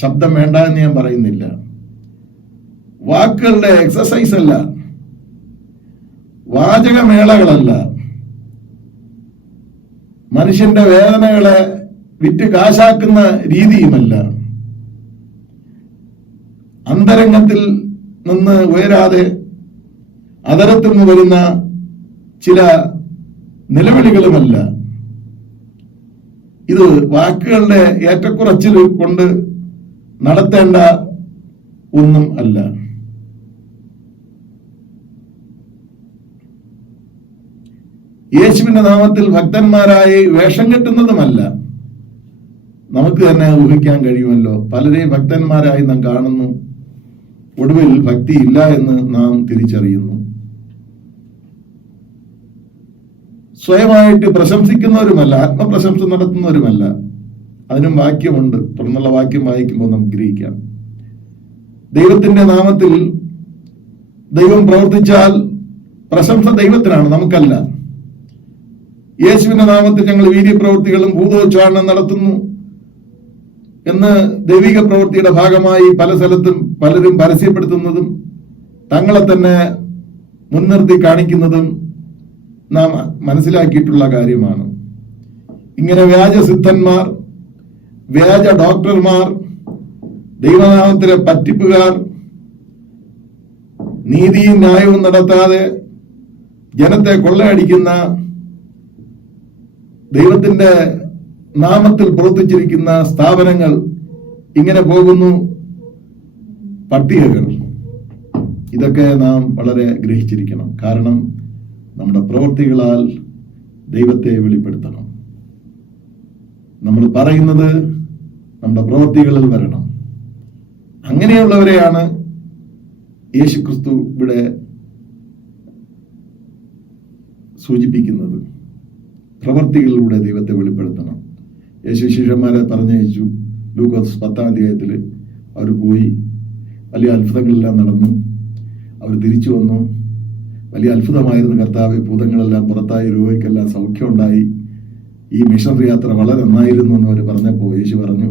ശബ്ദം വേണ്ട എന്ന് ഞാൻ പറയുന്നില്ല. വാക്കുകളുടെ എക്സസൈസ് അല്ല, വാചകമേളകളല്ല, മനുഷ്യന്റെ വേദനകളെ വിറ്റ് കാശാക്കുന്ന രീതിയുമല്ല, അന്തരംഗത്തിൽ നിന്ന് ഉയരാതെ അതരത്തിൽ നിന്ന് വരുന്ന ചില നിലവിളികളുമല്ല. ഇത് വാക്കുകളുടെ ഏറ്റക്കുറച്ചിൽ കൊണ്ട് നടത്തേണ്ട ഒന്നും അല്ല. യേശുവിന്റെ നാമത്തിൽ ഭക്തന്മാരായി വേഷം കെട്ടുന്നതുമല്ല. നമുക്ക് തന്നെ ഊഹിക്കാൻ കഴിയുമല്ലോ. പലരെയും ഭക്തന്മാരായി നാം കാണുന്നു, ഒടുവിൽ ഭക്തി ഇല്ല എന്ന് നാം തിരിച്ചറിയുന്നു. സ്വയമായിട്ട് പ്രശംസിക്കുന്നവരുമല്ല, ആത്മപ്രശംസ നടത്തുന്നവരുമല്ല. അതിനും വാക്യമുണ്ട്. തുടർന്നുള്ള വാക്യം വായിക്കുമ്പോൾ നമുക്ക് ഗ്രഹിക്കാം. ദൈവത്തിന്റെ നാമത്തിൽ ദൈവം പ്രവർത്തിച്ചാൽ പ്രശംസ ദൈവത്തിനാണ്, നമുക്കല്ല. യേശുവിന്റെ നാമത്തിൽ ഞങ്ങൾ വീര്യപ്രവൃത്തികളും ഭൂതോച്ചാരണം നടത്തുന്നു എന്ന് ദൈവിക പ്രവൃത്തിയുടെ ഭാഗമായി പല സ്ഥലത്തും പലരും പരസ്യപ്പെടുത്തുന്നതും തങ്ങളെ തന്നെ മുൻനിർത്തി കാണിക്കുന്നതും നാം മനസ്സിലാക്കിയിട്ടുള്ള കാര്യമാണ്. ഇങ്ങനെ വ്യാജസിദ്ധന്മാർ, വ്യാജ ഡോക്ടർമാർ, ദൈവനാമത്തിലെ പറ്റിപ്പുകാർ, നീതിയും ന്യായവും നടത്താതെ ജനത്തെ കൊള്ളയടിക്കുന്ന, ദൈവത്തിന്റെ നാമത്തിൽ പ്രവർത്തിച്ചിരിക്കുന്ന സ്ഥാപനങ്ങൾ ഇങ്ങനെ പോകുന്നു. പട്ടികകൾ ഇതൊക്കെ നാം വളരെ ഗ്രഹിച്ചിരിക്കണം. കാരണം നമ്മുടെ പ്രവൃത്തികളാൽ ദൈവത്തെ വെളിപ്പെടുത്തണം. നമ്മൾ പറയുന്നത് നമ്മുടെ പ്രവൃത്തികളിൽ വരണം. അങ്ങനെയുള്ളവരെയാണ് യേശുക്രിസ്തു ഇവിടെ സൂചിപ്പിക്കുന്നത്. പ്രവൃത്തികളിലൂടെ ദൈവത്തെ വെളിപ്പെടുത്തണം. യേശു ശിഷ്യന്മാരെ പറഞ്ഞയച്ചു. ലൂക്കോസ് 10-ാം അധ്യായത്തിൽ അവർ പോയി, വലിയ അത്ഭുതങ്ങളെല്ലാം നടന്നു. അവർ തിരിച്ചു വന്നു. വലിയ അത്ഭുതമായിരുന്നു കർത്താവ്. ഭൂതങ്ങളെല്ലാം പുറത്തായി, രോഗിക്കെല്ലാം സൗഖ്യമുണ്ടായി. ഈ മിഷണറി യാത്ര വളരെ നന്നായിരുന്നു എന്ന് അവർ പറഞ്ഞപ്പോൾ യേശു പറഞ്ഞു,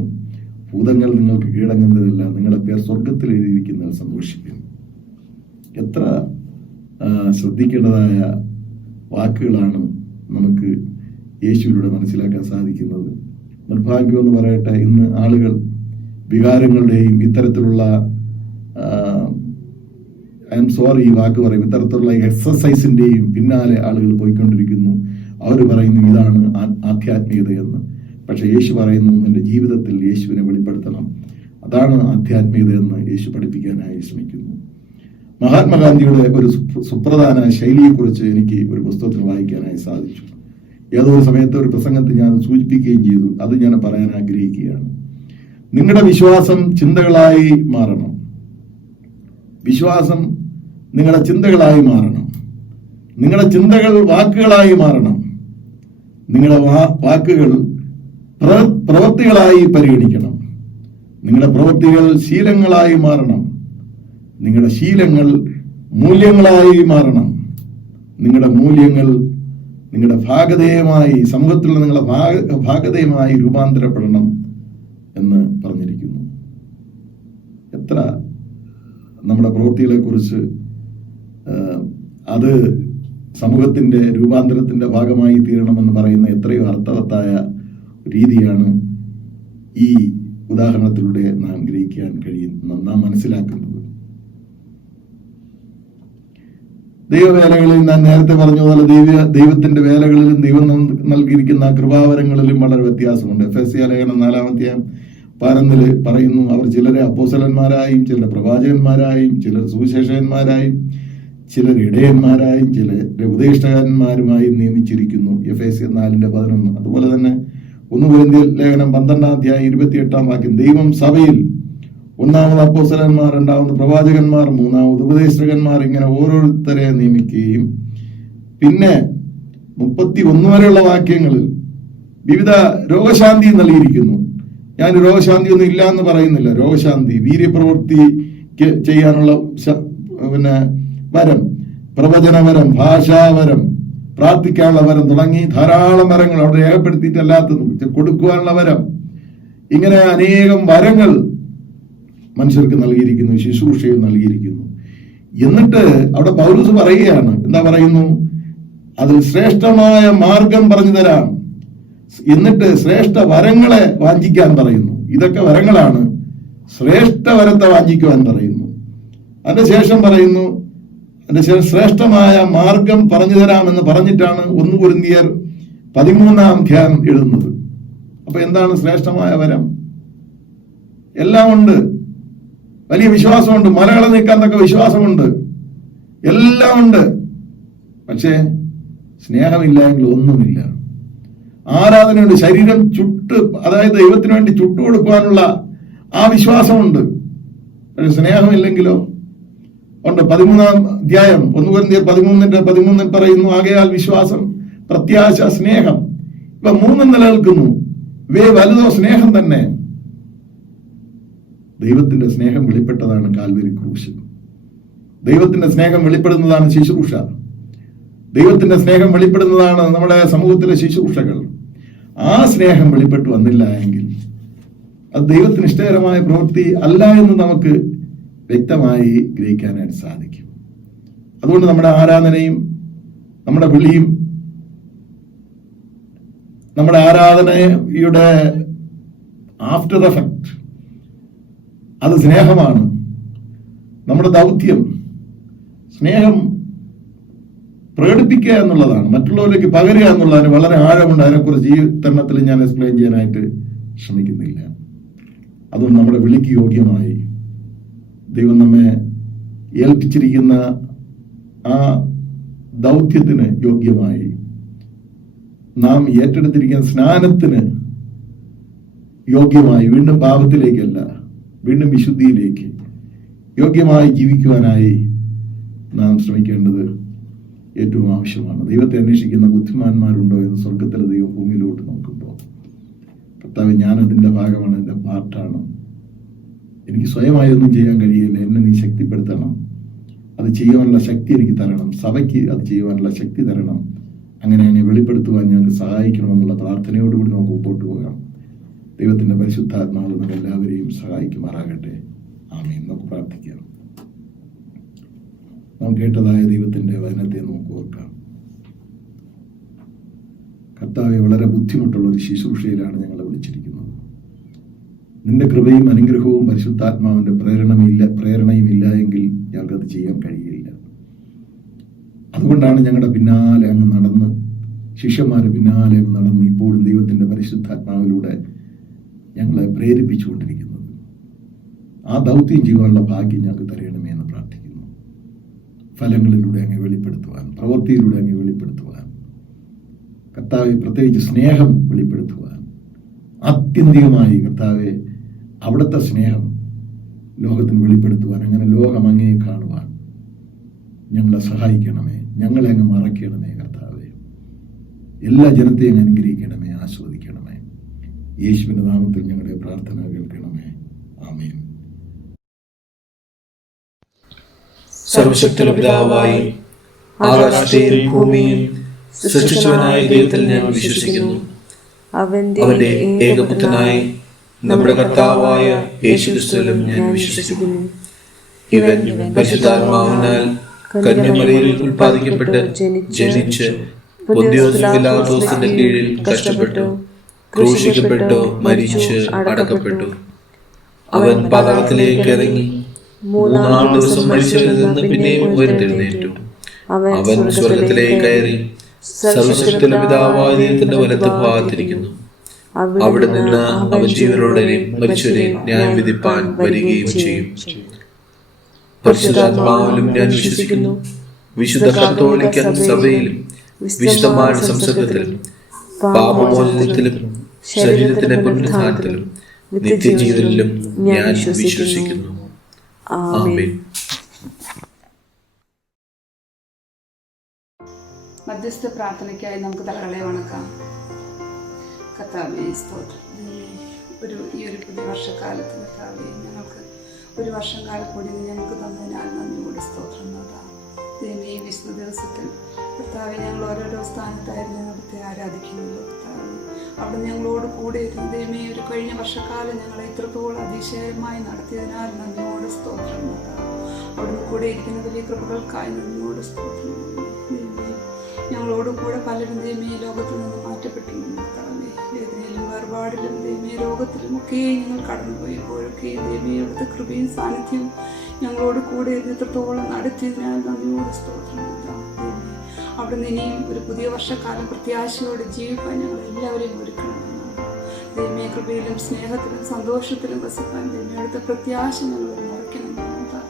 ഭൂതങ്ങൾ നിങ്ങൾക്ക് കീഴടങ്ങുന്നതില്ല, നിങ്ങളുടെ പേർ സ്വർഗത്തിൽ എഴുതിയിരിക്കുന്നതിൽ സന്തോഷിക്കുന്നു. എത്ര ശ്രദ്ധിക്കേണ്ടതായ വാക്കുകളാണ് നമുക്ക് യേശുവിലൂടെ മനസ്സിലാക്കാൻ സാധിക്കുന്നത്. നിർഭാഗ്യമെന്ന് പറയട്ടെ, ഇന്ന് ആളുകൾ വികാരങ്ങളുടെയും ഇത്തരത്തിലുള്ള ഐ എം സോറി ഈ വാക്ക് പറയും, ഇത്തരത്തിലുള്ള എക്സസൈസിന്റെയും പിന്നാലെ ആളുകൾ പോയിക്കൊണ്ടിരിക്കുന്നു. അവർ പറയുന്നു ഇതാണ് ആധ്യാത്മികതയെന്ന്. പക്ഷെ യേശു പറയുന്നു, നിന്റെ ജീവിതത്തിൽ യേശുവിനെ വെളിപ്പെടുത്തണം. അതാണ് ആധ്യാത്മികതയെന്ന് യേശു പഠിപ്പിക്കാനായി ശ്രമിക്കുന്നു. മഹാത്മാഗാന്ധിയുടെ ഒരു സുപ്രധാന ശൈലിയെക്കുറിച്ച് എനിക്ക് ഒരു പുസ്തകത്തിൽ വായിക്കാനായി സാധിച്ചു. ഏതോ ഒരു സമയത്ത് ഒരു പ്രസംഗത്തിൽ ഞാൻ സൂചിപ്പിക്കുകയും ചെയ്തു. അത് ഞാൻ പറയാൻ ആഗ്രഹിക്കുകയാണ്. നിങ്ങളുടെ വിശ്വാസം ചിന്തകളായി മാറണം. വിശ്വാസം നിങ്ങളുടെ ചിന്തകളായി മാറണം. നിങ്ങളുടെ ചിന്തകൾ വാക്കുകളായി മാറണം. നിങ്ങളുടെ വാക്കുകൾ പ്രവൃത്തികളായി പരിഗണിക്കണം. നിങ്ങളുടെ പ്രവൃത്തികൾ ശീലങ്ങളായി മാറണം. നിങ്ങളുടെ ശീലങ്ങൾ മൂല്യങ്ങളായി മാറണം. നിങ്ങളുടെ മൂല്യങ്ങൾ നിങ്ങളുടെ ഭാഗധേയമായി, സമൂഹത്തിലുള്ള നിങ്ങളുടെ ഭാഗധേയമായി രൂപാന്തരപ്പെടണം എന്ന് പറഞ്ഞിരിക്കുന്നു. എത്ര നമ്മുടെ പ്രവൃത്തികളെ കുറിച്ച് അത് സമൂഹത്തിന്റെ രൂപാന്തരത്തിന്റെ ഭാഗമായി തീരണമെന്ന് പറയുന്ന എത്രയോ അർത്ഥവത്തായ രീതിയാണ് ഈ ഉദാഹരണത്തിലൂടെ നാം ഗ്രഹിക്കാൻ കഴിയുന്ന, നാം മനസ്സിലാക്കുന്നത്. ദൈവവേലകളിൽ ഞാൻ നേരത്തെ പറഞ്ഞതുപോലെ ദൈവത്തിന്റെ വേലകളിലും ദൈവം നൽകിയിരിക്കുന്ന കൃപാവരങ്ങളിലും വളരെ വ്യത്യാസമുണ്ട്. എഫെസ്യ ലേഖനം 4-ാം അധ്യായം 11 പറയുന്നു, അവർ ചിലരെ അപ്പോസ്തലന്മാരായും ചിലരെ പ്രവാചകന്മാരായും ചിലർ സുവിശേഷകന്മാരായും ചിലർ ഇടയന്മാരായും ചിലരെ ഉപദേഷ്ടാക്കന്മാരുമായും നിയമിച്ചിരിക്കുന്നു. എഫെസ്യ 4:11. അതുപോലെ തന്നെ 1 കൊരിന്ത്യർ ലേഖനം 12-ാം അധ്യായം 28-ാം വാക്യം, ദൈവം സഭയിൽ 1-ാമത് അപ്പോസ്തലന്മാർ, 2-ാമത് പ്രവാചകന്മാർ, 3-ാമത് ഉപദേഷ്ടാക്കന്മാർ, ഇങ്ങനെ ഓരോരുത്തരെ നിയമിക്കുകയും പിന്നെ 31 വരെയുള്ള വാക്യങ്ങളിൽ വിവിധ രോഗശാന്തി നൽകിയിരിക്കുന്നു. ഞാൻ രോഗശാന്തി ഒന്നും ഇല്ല എന്ന് പറയുന്നില്ല. രോഗശാന്തി, വീര്യപ്രവൃത്തി ചെയ്യാനുള്ള വരം, പ്രവചനവരം, ഭാഷാവരം, പ്രാർത്ഥിക്കാനുള്ള വരം തുടങ്ങി ധാരാളം വരങ്ങൾ അവിടെ രേഖപ്പെടുത്തിയിട്ടല്ലാത്തതും കൊടുക്കുവാനുള്ള വരം, ഇങ്ങനെ അനേകം വരങ്ങൾ മനുഷ്യർക്ക് നൽകിയിരിക്കുന്നു, ശുശ്രൂഷയിൽ നൽകിയിരിക്കുന്നു. എന്നിട്ട് അവിടെ പൗലോസ് പറയുകയാണ്, എന്താ പറയുന്നു? അതിൽ ശ്രേഷ്ഠമായ മാർഗം പറഞ്ഞു തരാം. എന്നിട്ട് ശ്രേഷ്ഠ വരങ്ങളെ വാഞ്ചിക്കാൻ പറയുന്നു. ഇതൊക്കെ വരങ്ങളാണ്. ശ്രേഷ്ഠ വരത്തെ വാഞ്ചിക്കുവാൻ പറയുന്നു. അതിന്റെ ശേഷം പറയുന്നു, അതിന്റെ ശേഷം ശ്രേഷ്ഠമായ മാർഗം പറഞ്ഞു തരാമെന്ന് പറഞ്ഞിട്ടാണ് 1 കൊരിന്ത്യർ 13-ാം അധ്യായം എഴുതുന്നത്. അപ്പൊ എന്താണ് ശ്രേഷ്ഠമായ വരം? എല്ലാം ഉണ്ട്. വലിയ വിശ്വാസമുണ്ട്, മലകളെ നീക്കാൻ തക്ക വിശ്വാസമുണ്ട്, എല്ലാം ഉണ്ട്. പക്ഷേ സ്നേഹമില്ല എങ്കിൽ ഒന്നുമില്ല. ആരാധനയുണ്ട്. ശരീരം അതായത് ദൈവത്തിന് വേണ്ടി ചുട്ടുകൊടുക്കുവാനുള്ള ആ വിശ്വാസമുണ്ട്. പക്ഷെ സ്നേഹമില്ലെങ്കിലോ ഉണ്ട്. 13-ാം അധ്യായം 1 കൊരിന്ത്യർ 13:13 പറയുന്നു, ആകയാൽ വിശ്വാസം, പ്രത്യാശ, സ്നേഹം ഇവ മൂന്നും നിലനിൽക്കുന്നു. ഇവയെ വലുതോ സ്നേഹം തന്നെ. ദൈവത്തിന്റെ സ്നേഹം വെളിപ്പെട്ടതാണ് കാൽവരി ക്രൂശ്. ദൈവത്തിന്റെ സ്നേഹം വെളിപ്പെടുന്നതാണ് ശുശ്രൂഷ. ദൈവത്തിന്റെ സ്നേഹം വെളിപ്പെടുന്നതാണ് നമ്മുടെ സമൂഹത്തിലെ ശുശ്രൂഷകൾ. ആ സ്നേഹം വെളിപ്പെട്ടു വന്നില്ല എങ്കിൽ അത് ദൈവത്തിന് ഇഷ്ടകരമായ പ്രവൃത്തി അല്ല എന്ന് നമുക്ക് വ്യക്തമായി ഗ്രഹിക്കാനായിട്ട് സാധിക്കും. അതുകൊണ്ട് നമ്മുടെ ആരാധനയും നമ്മുടെ വിളിയും നമ്മുടെ ആരാധനയുടെ ആഫ്റ്റർ എഫക്ട് അത് സ്നേഹമാണ്. നമ്മുടെ ദൗത്യം സ്നേഹം പ്രകടിപ്പിക്കുക എന്നുള്ളതാണ്, മറ്റുള്ളവരിലേക്ക് പകരുക എന്നുള്ളതിന് വളരെ ആഴമുണ്ട്. അതിനെക്കുറിച്ച് ഈ തരണത്തിൽ ഞാൻ എക്സ്പ്ലെയിൻ ചെയ്യാനായിട്ട് ശ്രമിക്കുന്നില്ല. അതുകൊണ്ട് നമ്മുടെ വിളിക്ക് യോഗ്യമായി ദൈവം നമ്മെ ഏൽപ്പിച്ചിരിക്കുന്ന ആ ദൗത്യത്തിന് യോഗ്യമായി നാം ഏറ്റെടുത്തിരിക്കുന്ന സ്നാനത്തിന് യോഗ്യമായി, വീണ്ടും പാപത്തിലേക്കല്ല, വീണ്ടും വിശുദ്ധിയിലേക്ക് യോഗ്യമായി ജീവിക്കുവാനായി നാം ശ്രമിക്കേണ്ടത് ഏറ്റവും ആവശ്യമാണ്. ദൈവത്തെ അന്വേഷിക്കുന്ന ബുദ്ധിമാന്മാരുണ്ടോ എന്ന് സ്വർഗത്തിലെ ദൈവം ഭൂമിയിലോട്ട് നോക്കുമ്പോൾ, കർത്താവ്, ഞാൻ അതിൻ്റെ ഭാഗമാണ്, എൻ്റെ പാർട്ടാണ്. എനിക്ക് സ്വയമായി ഒന്നും ചെയ്യാൻ കഴിയില്ല. എന്നെ നീ ശക്തിപ്പെടുത്തണം. അത് ചെയ്യുവാനുള്ള ശക്തി എനിക്ക് തരണം. സഭയ്ക്ക് അത് ചെയ്യുവാനുള്ള ശക്തി തരണം. അങ്ങനെ എന്നെ വെളിപ്പെടുത്തുവാൻ ഞങ്ങൾക്ക് സഹായിക്കണമെന്നുള്ള പ്രാർത്ഥനയോടുകൂടി നമുക്ക് മുമ്പോട്ട് പോകാം. ദൈവത്തിന്റെ പരിശുദ്ധാത്മാവ് നമ്മൾ എല്ലാവരെയും സഹായിക്കുമാറാകട്ടെ. ആമേൻ. നമുക്ക് പ്രാർത്ഥിക്കാം. നാം കേട്ടതായ ദൈവത്തിന്റെ വചനത്തെ നമുക്ക് ഓർക്കാം. കർത്താവെ, വളരെ ബുദ്ധിമുട്ടുള്ള ഒരു ശുശ്രൂഷയിലാണ് ഞങ്ങളെ വിളിച്ചിരിക്കുന്നത്. നിന്റെ കൃപയും അനുഗ്രഹവും പരിശുദ്ധാത്മാവിന്റെ പ്രേരണയും ഇല്ല എങ്കിൽ ഞങ്ങൾക്കത് ചെയ്യാൻ കഴിയില്ല. അതുകൊണ്ടാണ് ഞങ്ങളുടെ പിന്നാലെ അങ്ങ് നടന്ന്, ശിഷ്യന്മാരുടെ പിന്നാലെ അങ്ങ് നടന്ന് ഇപ്പോഴും ദൈവത്തിന്റെ പരിശുദ്ധാത്മാവിലൂടെ ഞങ്ങളെ പ്രേരിപ്പിച്ചുകൊണ്ടിരിക്കുന്നത്. ആ ദൗത്യം ചെയ്യുവാനുള്ള ഭാഗ്യം ഞങ്ങൾക്ക് തരണമേ എന്ന് പ്രാർത്ഥിക്കുന്നു. ഫലങ്ങളിലൂടെ അങ്ങ് വെളിപ്പെടുത്തുവാൻ, പ്രവൃത്തിയിലൂടെ അങ്ങ് വെളിപ്പെടുത്തുവാൻ, കർത്താവെ പ്രത്യേകിച്ച് സ്നേഹം വെളിപ്പെടുത്തുവാൻ, ആത്യന്തികമായി കർത്താവെ അവിടുത്തെ സ്നേഹം ലോകത്തിന് വെളിപ്പെടുത്തുവാൻ, അങ്ങനെ ലോകം അങ്ങയെ കാണുവാൻ ഞങ്ങളെ സഹായിക്കണമേ. ഞങ്ങളെ അങ്ങ് മറക്കണമേ കർത്താവെ. എല്ലാ ജനത്തെയും അങ്ങ് അനുഗ്രഹിക്കണമേ, ആസ്വദിക്കണമേ. യേശുവിന്റെ നാമത്തിൽ ഞങ്ങളുടെ പ്രാർത്ഥന കേൾക്കണമേ. ആമേൻ. സർവശക്തനായ പിതാവായി ആകാശത്തെയും ഭൂമിയെയും സൃഷ്ടിച്ചവനായ ദൈവത്തിൽ ഞാൻ വിശ്വസിക്കുന്നു. അവന്റെ ഏകപുത്രനായി നമ്മുടെ കർത്താവായ യേശുക്രിസ്തുവിലും ഞാൻ വിശ്വസിക്കുന്നു. ഇവൻ പരിശുദ്ധാത്മാവിനാൽ കന്യമറിയിൽ ഉൽപ്പാദിക്കപ്പെട്ട് ജനിച്ച് പൊന്തിയോസ് പിലാത്തോസിന്റെ കീഴിൽ കഷ്ടപ്പെട്ടു, ക്രൂശിക്കപ്പെട്ടു, മരിച്ച് അടക്കപ്പെട്ടു. അവൻ പാതാളത്തിലേക്ക് ഇറങ്ങി 3-ാം ദിവസം മരിച്ചവരിൽ നിന്ന് പിന്നെയും ഉയർത്തെഴുന്നേറ്റു. അവൻ സ്വർഗത്തിലേക്ക് കയറി സർവശക്തന്റെ പിതാവായ ദൈവത്തിന്റെ വലത്ത് ഭാഗത്തിരിക്കുന്നു. അവിടെ നിന്ന് അവൻ ജീവനുള്ളവരെയും മരിച്ചവരെയും ന്യായം വിധിപ്പാൻ വരികയും ചെയ്യും. പരിശുദ്ധാത്മാവിലും ഞാൻ വിശ്വസിക്കുന്നു. വിശുദ്ധ കത്തോലിക്ക സഭയിലും വിശുദ്ധന്മാരുടെ സംസർഗത്തിലും പാപമോചനത്തിലും ശരീരത്തിന്റെ പുനരുത്ഥാനത്തിലും നിത്യജീവനിലും ഞാൻ വിശ്വസിക്കുന്നു. ആമേൻ. മധ്യസ്ഥ പ്രാർത്ഥനയ്ക്കായി നമുക്ക് തലകളെ വണക്കാം. കർത്താവേ, സ്തോത്രം. ഈ ഒരു പുതിയ വർഷക്കാലത്ത് കർത്താവേ, ഞങ്ങൾക്ക് ഒരു വർഷം കാലം കൂടി ഞങ്ങൾക്ക് തന്നതിനാൽ നന്ദിയോട് സ്തോത്രം. ദൈവമേ, ഈ വിശുദ്ധ ദിവസത്തിൽ കർത്താവെ, ഞങ്ങൾ ഓരോരോ സ്ഥാനത്തായിരുന്നു അവിടുത്തെ ആരാധിക്കുന്നുള്ളൂ. കർത്താവെ, അവിടെ ഞങ്ങളോട് കൂടെ ഇരുന്ന് ദൈവമേ, ഒരു കഴിഞ്ഞ വർഷക്കാലം ഞങ്ങളെ ഇത്രത്തോളം അതിശയമായി നടത്തിയതിനാൽ നന്ദിയോട് സ്തോത്രം. അവിടുന്ന് കൂടെ ഇരിക്കുന്ന വലിയ കൃപകൾക്കായി നന്ദിയോട് സ്തോത്രം. ഞങ്ങളോട് കൂടെ പലരും ദൈവമേ ലോകത്തിൽ നിന്ന് മാറ്റപ്പെട്ടിരുന്നു. കർത്താവേ, വേദനയിലും വേർപാടിലും ദൈവമേ രോഗത്തിലും ഒക്കെ ഞങ്ങൾ കടന്നുപോയപ്പോഴൊക്കെ ദൈവമേ അവിടുത്തെ കൃപയും സാന്നിധ്യവും ഞങ്ങളോട് കൂടെ എത്രത്തോളം നടത്തിയതിനാൽ നന്ദിയോട് സ്തോത്രം. അവിടുന്ന് ഇനിയും ഒരു പുതിയ വർഷക്കാലം പ്രത്യാശയോടെ ജീവിക്കാൻ ഞങ്ങൾ എല്ലാവരെയും ഒരുക്കണമെന്നാണ്. ദൈവമേ, കൃപയിലും സ്നേഹത്തിലും സന്തോഷത്തിലും വസിക്കാൻ ദൈവമേ അവിടുത്തെ പ്രത്യാശ ഞങ്ങൾ നിറയ്ക്കണമെന്നാണ്.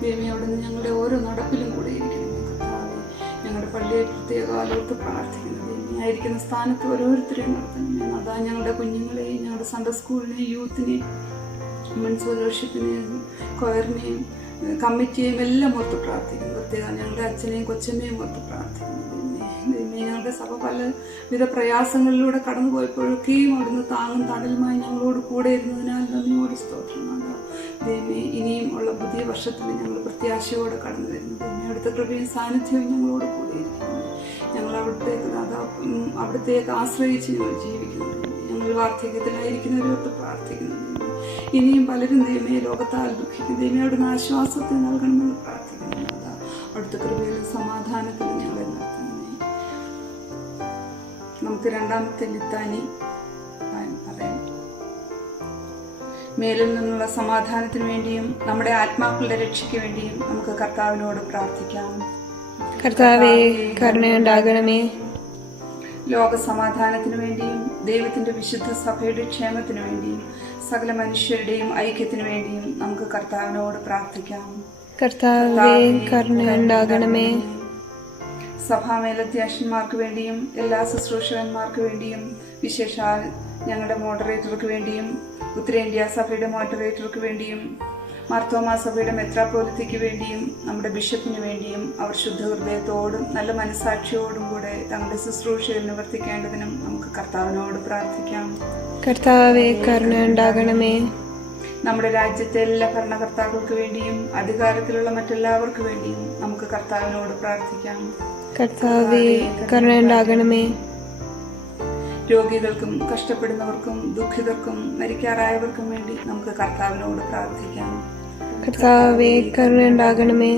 ദൈവമേ, അവിടുന്ന് ഞങ്ങളുടെ ഓരോ നടപ്പിലും കൂടെ ഇരിക്കണം. കർത്താവേ, ഞങ്ങളുടെ പള്ളിയെ പ്രത്യേക കാലത്ത് പ്രാർത്ഥിക്കുന്നു. ദൈവമേ, ഞാനായിരിക്കുന്ന സ്ഥാനത്ത് ഓരോരുത്തരെയും നടത്തണമേ. അതാ ഞങ്ങളുടെ കുഞ്ഞുങ്ങളെയും ഞങ്ങളുടെ സൺഡേ സ്കൂളിനെയും യൂത്തിനെയും വുമൻസ് ഫെലോഷിപ്പിനെയും കൊയറിനെയും കമ്മിറ്റിയെയും എല്ലാം ഓർത്ത് പ്രാർത്ഥിക്കുന്നു. പ്രത്യേകം ഞങ്ങളുടെ അച്ഛനെയും കൊച്ചമ്മയും ഓർത്ത് പ്രാർത്ഥിക്കുന്നു. ഞങ്ങളുടെ സഭ പലവിധ പ്രയാസങ്ങളിലൂടെ കടന്നു പോയപ്പോഴൊക്കെയും അവിടുന്ന് താങ്ങും തണലുമായി ഞങ്ങളോട് കൂടെ ഇരുന്നതിനാൽ നന്ദിയോട് സ്തോത്രം. ദൈവമേ, ഇനിയും ഉള്ള പുതിയ വർഷത്തിൽ ഞങ്ങൾ പ്രത്യാശയോടെ കടന്നു വരുന്നു. ദൈവമേ, അടുത്ത കൃപയും സാന്നിധ്യവും ഞങ്ങളോട് കൂടെ ഇരിക്കുന്നു. ഞങ്ങൾ അവിടത്തേക്ക് ആശ്രയിച്ച് ഞങ്ങൾ ജീവിക്കുന്നു. ഞങ്ങൾ വാർദ്ധക്യത്തിലായിരിക്കുന്നവരൊത്ത് പ്രാർത്ഥിക്കുന്നു. ഇനിയും പലരും ദൈവമേ ലോകത്താൽ ദുഃഖിക്കും. ദൈവമേ, അവിടുന്ന് ആശ്വാസത്തെ നൽകണമെന്ന് പ്രാർത്ഥിക്കുന്നു. അടുത്ത കൃപയിലും സമാധാനത്തിലും ഞങ്ങളെ നടത്തുന്നു. നമുക്ക് രണ്ടാമത്തെ ലിത്താനി പറയാം. മേലിൽ നിന്നുള്ള സമാധാനത്തിന് വേണ്ടിയും നമ്മുടെ ആത്മാക്കളുടെ രക്ഷയ്ക്ക് വേണ്ടിയും നമുക്ക് കർത്താവിനോട് പ്രാർത്ഥിക്കാം. കർത്താവേ, കരുണയുണ്ടാകണമേ. ലോക സമാധാനത്തിന് വേണ്ടിയും ദൈവത്തിന്റെ വിശുദ്ധ സഭയുടെ ക്ഷേമത്തിനു വേണ്ടിയും സകല മനുഷ്യരുടെയും ഐക്യത്തിനു വേണ്ടിയും നമുക്ക് കർത്താവിനോട് പ്രാർത്ഥിക്കാം. കർത്താവേ, കരുണയുണ്ടാകണമേ. സഭാമേലധ്യക്ഷന്മാർക്ക് വേണ്ടിയും എല്ലാ ശുശ്രൂഷകന്മാർക്ക് വേണ്ടിയും വിശേഷാൽ ഞങ്ങളുടെ മോഡറേറ്റർക്ക് വേണ്ടിയും ഉത്തരേന്ത്യ സഭയുടെ മോഡറേറ്റർക്ക് വേണ്ടിയും മാർത്തോമാ സഭയുടെ മെത്രാപ്പോലിത്തയ്ക്ക് വേണ്ടിയും നമ്മുടെ ബിഷപ്പിന് വേണ്ടിയും അവർ ശുദ്ധഹൃദയത്തോടും നല്ല മനസ്സാക്ഷിയോടും കൂടെ തങ്ങളുടെ ശുശ്രൂഷയിൽ നിവർത്തിക്കേണ്ടതിനും നമുക്ക് കർത്താവിനോട് പ്രാർത്ഥിക്കാം. കർത്താവേ, കരുണയുണ്ടാകണമേ. നമ്മുടെ രാജ്യത്തെ എല്ലാ ഭരണകർത്താക്കൾക്ക് വേണ്ടിയും അധികാരത്തിലുള്ള മറ്റെല്ലാവർക്കു വേണ്ടിയും നമുക്ക് കർത്താവിനോട് പ്രാർത്ഥിക്കാം. കർത്താവേ, കരുണയുണ്ടാകണമേ. രോഗികൾക്കും കഷ്ടപ്പെടുന്നവർക്കും ദുഃഖിതർക്കും മരിക്കാറായവർക്കും വേണ്ടി നമുക്ക് കർത്താവിനോട് പ്രാർത്ഥിക്കാം. കർത്താവേ, കരുണയുണ്ടാകണമേ.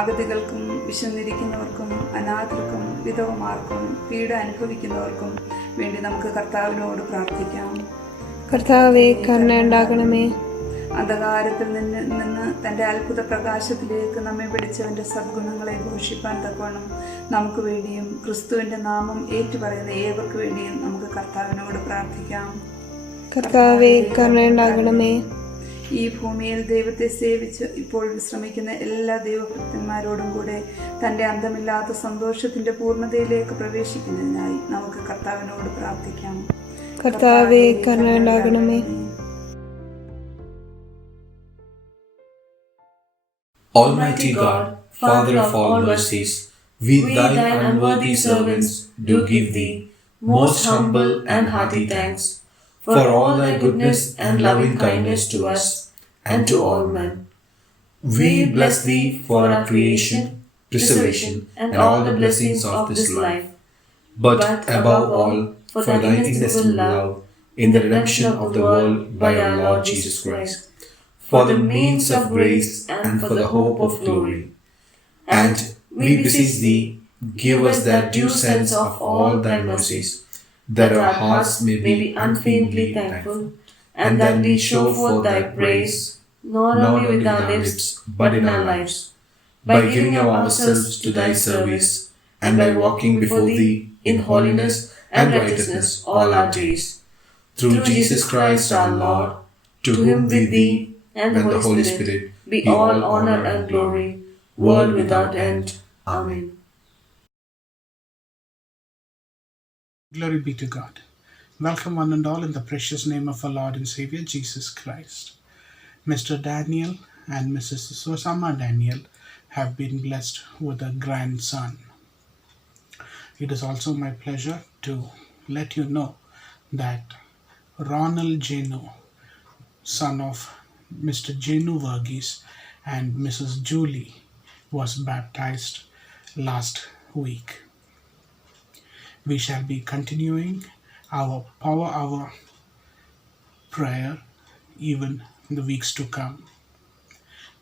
അഗതികൾക്കും വിശന്നിരിക്കുന്നവർക്കും അനാഥർക്കും വിധവമാർക്കും പീഡ അനുഭവിക്കുന്നവർക്കും വേണ്ടി നമുക്ക് കർത്താവിനോട് പ്രാർത്ഥിക്കാം. കർത്താവേ, കരുണയുണ്ടാകണമേ. അന്ധകാരത്തിൽ നിന്ന് തന്റെ അത്ഭുത പ്രകാശത്തിലേക്ക് നമ്മെ പിടിച്ചവന്റെ സദ്ഗുണങ്ങളെ ഘോഷിപ്പാൻ തക്കവണ്ണം നമുക്ക് വേണ്ടിയും ക്രിസ്തുവിന്റെ നാമം ഏറ്റുപറയുന്ന ഏവർക്ക് വേണ്ടിയും നമുക്ക് കർത്താവിനോട് പ്രാർത്ഥിക്കാം. കർത്താവേ, കരുണയുണ്ടാകണമേ. ഈ ഭൂമിയിൽ ദൈവത്തെ സേവിച്ച് ഇപ്പോൾ വിശ്രമിക്കുന്ന എല്ലാ ദൈവഭക്തന്മാരോടും കൂടെ തന്റെ അന്തമില്ലാത്ത സന്തോഷത്തിന്റെ പൂർണ്ണതയിലേക്ക് പ്രവേശിക്കുന്നതിനായി നമുക്ക് കർത്താവിനോട് പ്രാർത്ഥിക്കാം. കർത്താവേ, കരുണയുണ്ടാകണമേ. Almighty God, Father of all mercies, we thine unworthy servants do give thee most humble and hearty thanks for all thy goodness and loving kindness to us and to all men. We bless thee for our creation, preservation, and all the blessings of this life, but above all for thy inestimable love in the redemption of the world by our Lord Jesus Christ, for the means of grace and for the hope of glory. And we beseech thee, give us that due sense of all thy mercies, that our hearts may be unfeignedly thankful, and that we show forth thy praise, not only with our lips, but in our lives, by giving ourselves to thy service, and by walking before thee in holiness and righteousness all our days. Through Jesus Christ our Lord, to whom with thee and the Holy Spirit be all honor and glory, world without end. Amen. Glory be to God. Welcome one and all in the precious name of our Lord and Savior Jesus Christ. Mr. Daniel and Mrs. Susanna Daniel have been blessed with a grandson. It is also my pleasure to let you know that Ronald Jenu, son of Mr. Jenu Verghese and Mrs. Julie, was baptized last week. We shall be continuing our Power Hour prayer even in the weeks to come.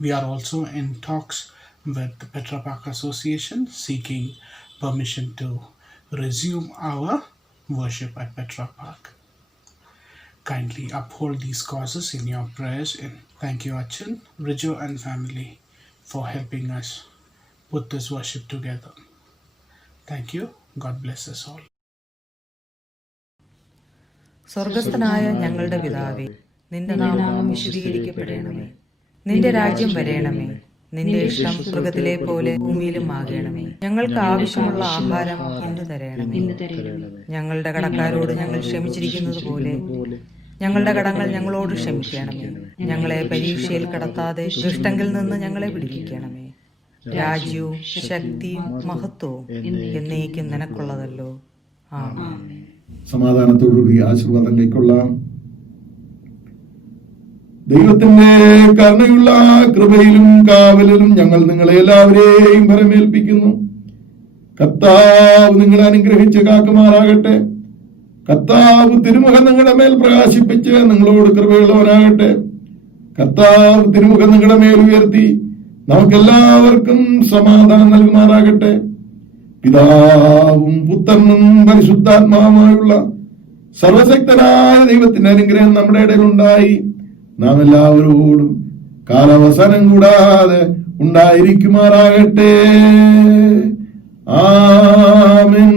We are also in talks with the Petra Park Association seeking permission to resume our worship at Petra Park. Kindly uphold these causes in your prayers, and thank you Achan, Rijo and family for helping us put this worship together. Thank you. God bless us all. സ്വർഗസ്ഥനായ ഞങ്ങളുടെ പിതാവേ, നിന്റെ നാമം വിശുദ്ധീകരിക്കപ്പെടണമേ. നിന്റെ രാജ്യം വരേണമേ. നിന്റെ ഇഷ്ടം സ്വർഗത്തിലെ പോലെ ഭൂമിയിലും ആകണമേ. ഞങ്ങൾക്ക് ആവശ്യമുള്ള ആഹാരം ഇന്ന് തരണമേ. ഞങ്ങളുടെ കടക്കാരോട് ഞങ്ങൾ ക്ഷമിച്ചിരിക്കുന്നത് പോലെ ഞങ്ങളുടെ കടങ്ങൾ ഞങ്ങളോട് ക്ഷമിക്കണമേ. ഞങ്ങളെ പരീക്ഷയിൽ കടത്താതെ ദുഷ്ടങ്കിൽ നിന്ന് ഞങ്ങളെ വിടുവിക്കണമേ. രാജ്യവും ശക്തിയും മഹത്വവും എന്നേക്കും നിനക്കുള്ളതല്ലോ. ആമേൻ. സമാധാനത്തോടുകൂടി ആശീർവാദം കൈക്കൊള്ളാം. ദൈവത്തിന്റെ കരുണയുള്ള കൃപയിലും കാവലിലും ഞങ്ങൾ നിങ്ങളെ എല്ലാവരെയും ഭരമേൽപ്പിക്കുന്നു. കർത്താവ് നിങ്ങളെ അനുഗ്രഹിച്ച് കാക്കുമാറാകട്ടെ. കർത്താവ് തിരുമുഖം നിങ്ങളുടെ മേൽ പ്രകാശിപ്പിച്ച് നിങ്ങളോട് കൃപയുള്ളവരാകട്ടെ. കർത്താവ് തിരുമുഖം നിങ്ങളുടെ മേൽ ഉയർത്തി നമുക്കെല്ലാവർക്കും സമാധാനം നൽകുമാറാകട്ടെ. പിതാവും പുത്രനും പരിശുദ്ധാത്മാവുമായുള്ള സർവശക്തനായ ദൈവത്തിന്റെ അനുഗ്രഹം നമ്മുടെ ഇടയിലുണ്ടായി നാം എല്ലാവരോടും കാലാവസാനം കൂടാതെ ഉണ്ടായിരിക്കുമാറാകട്ടെ. ആമേൻ.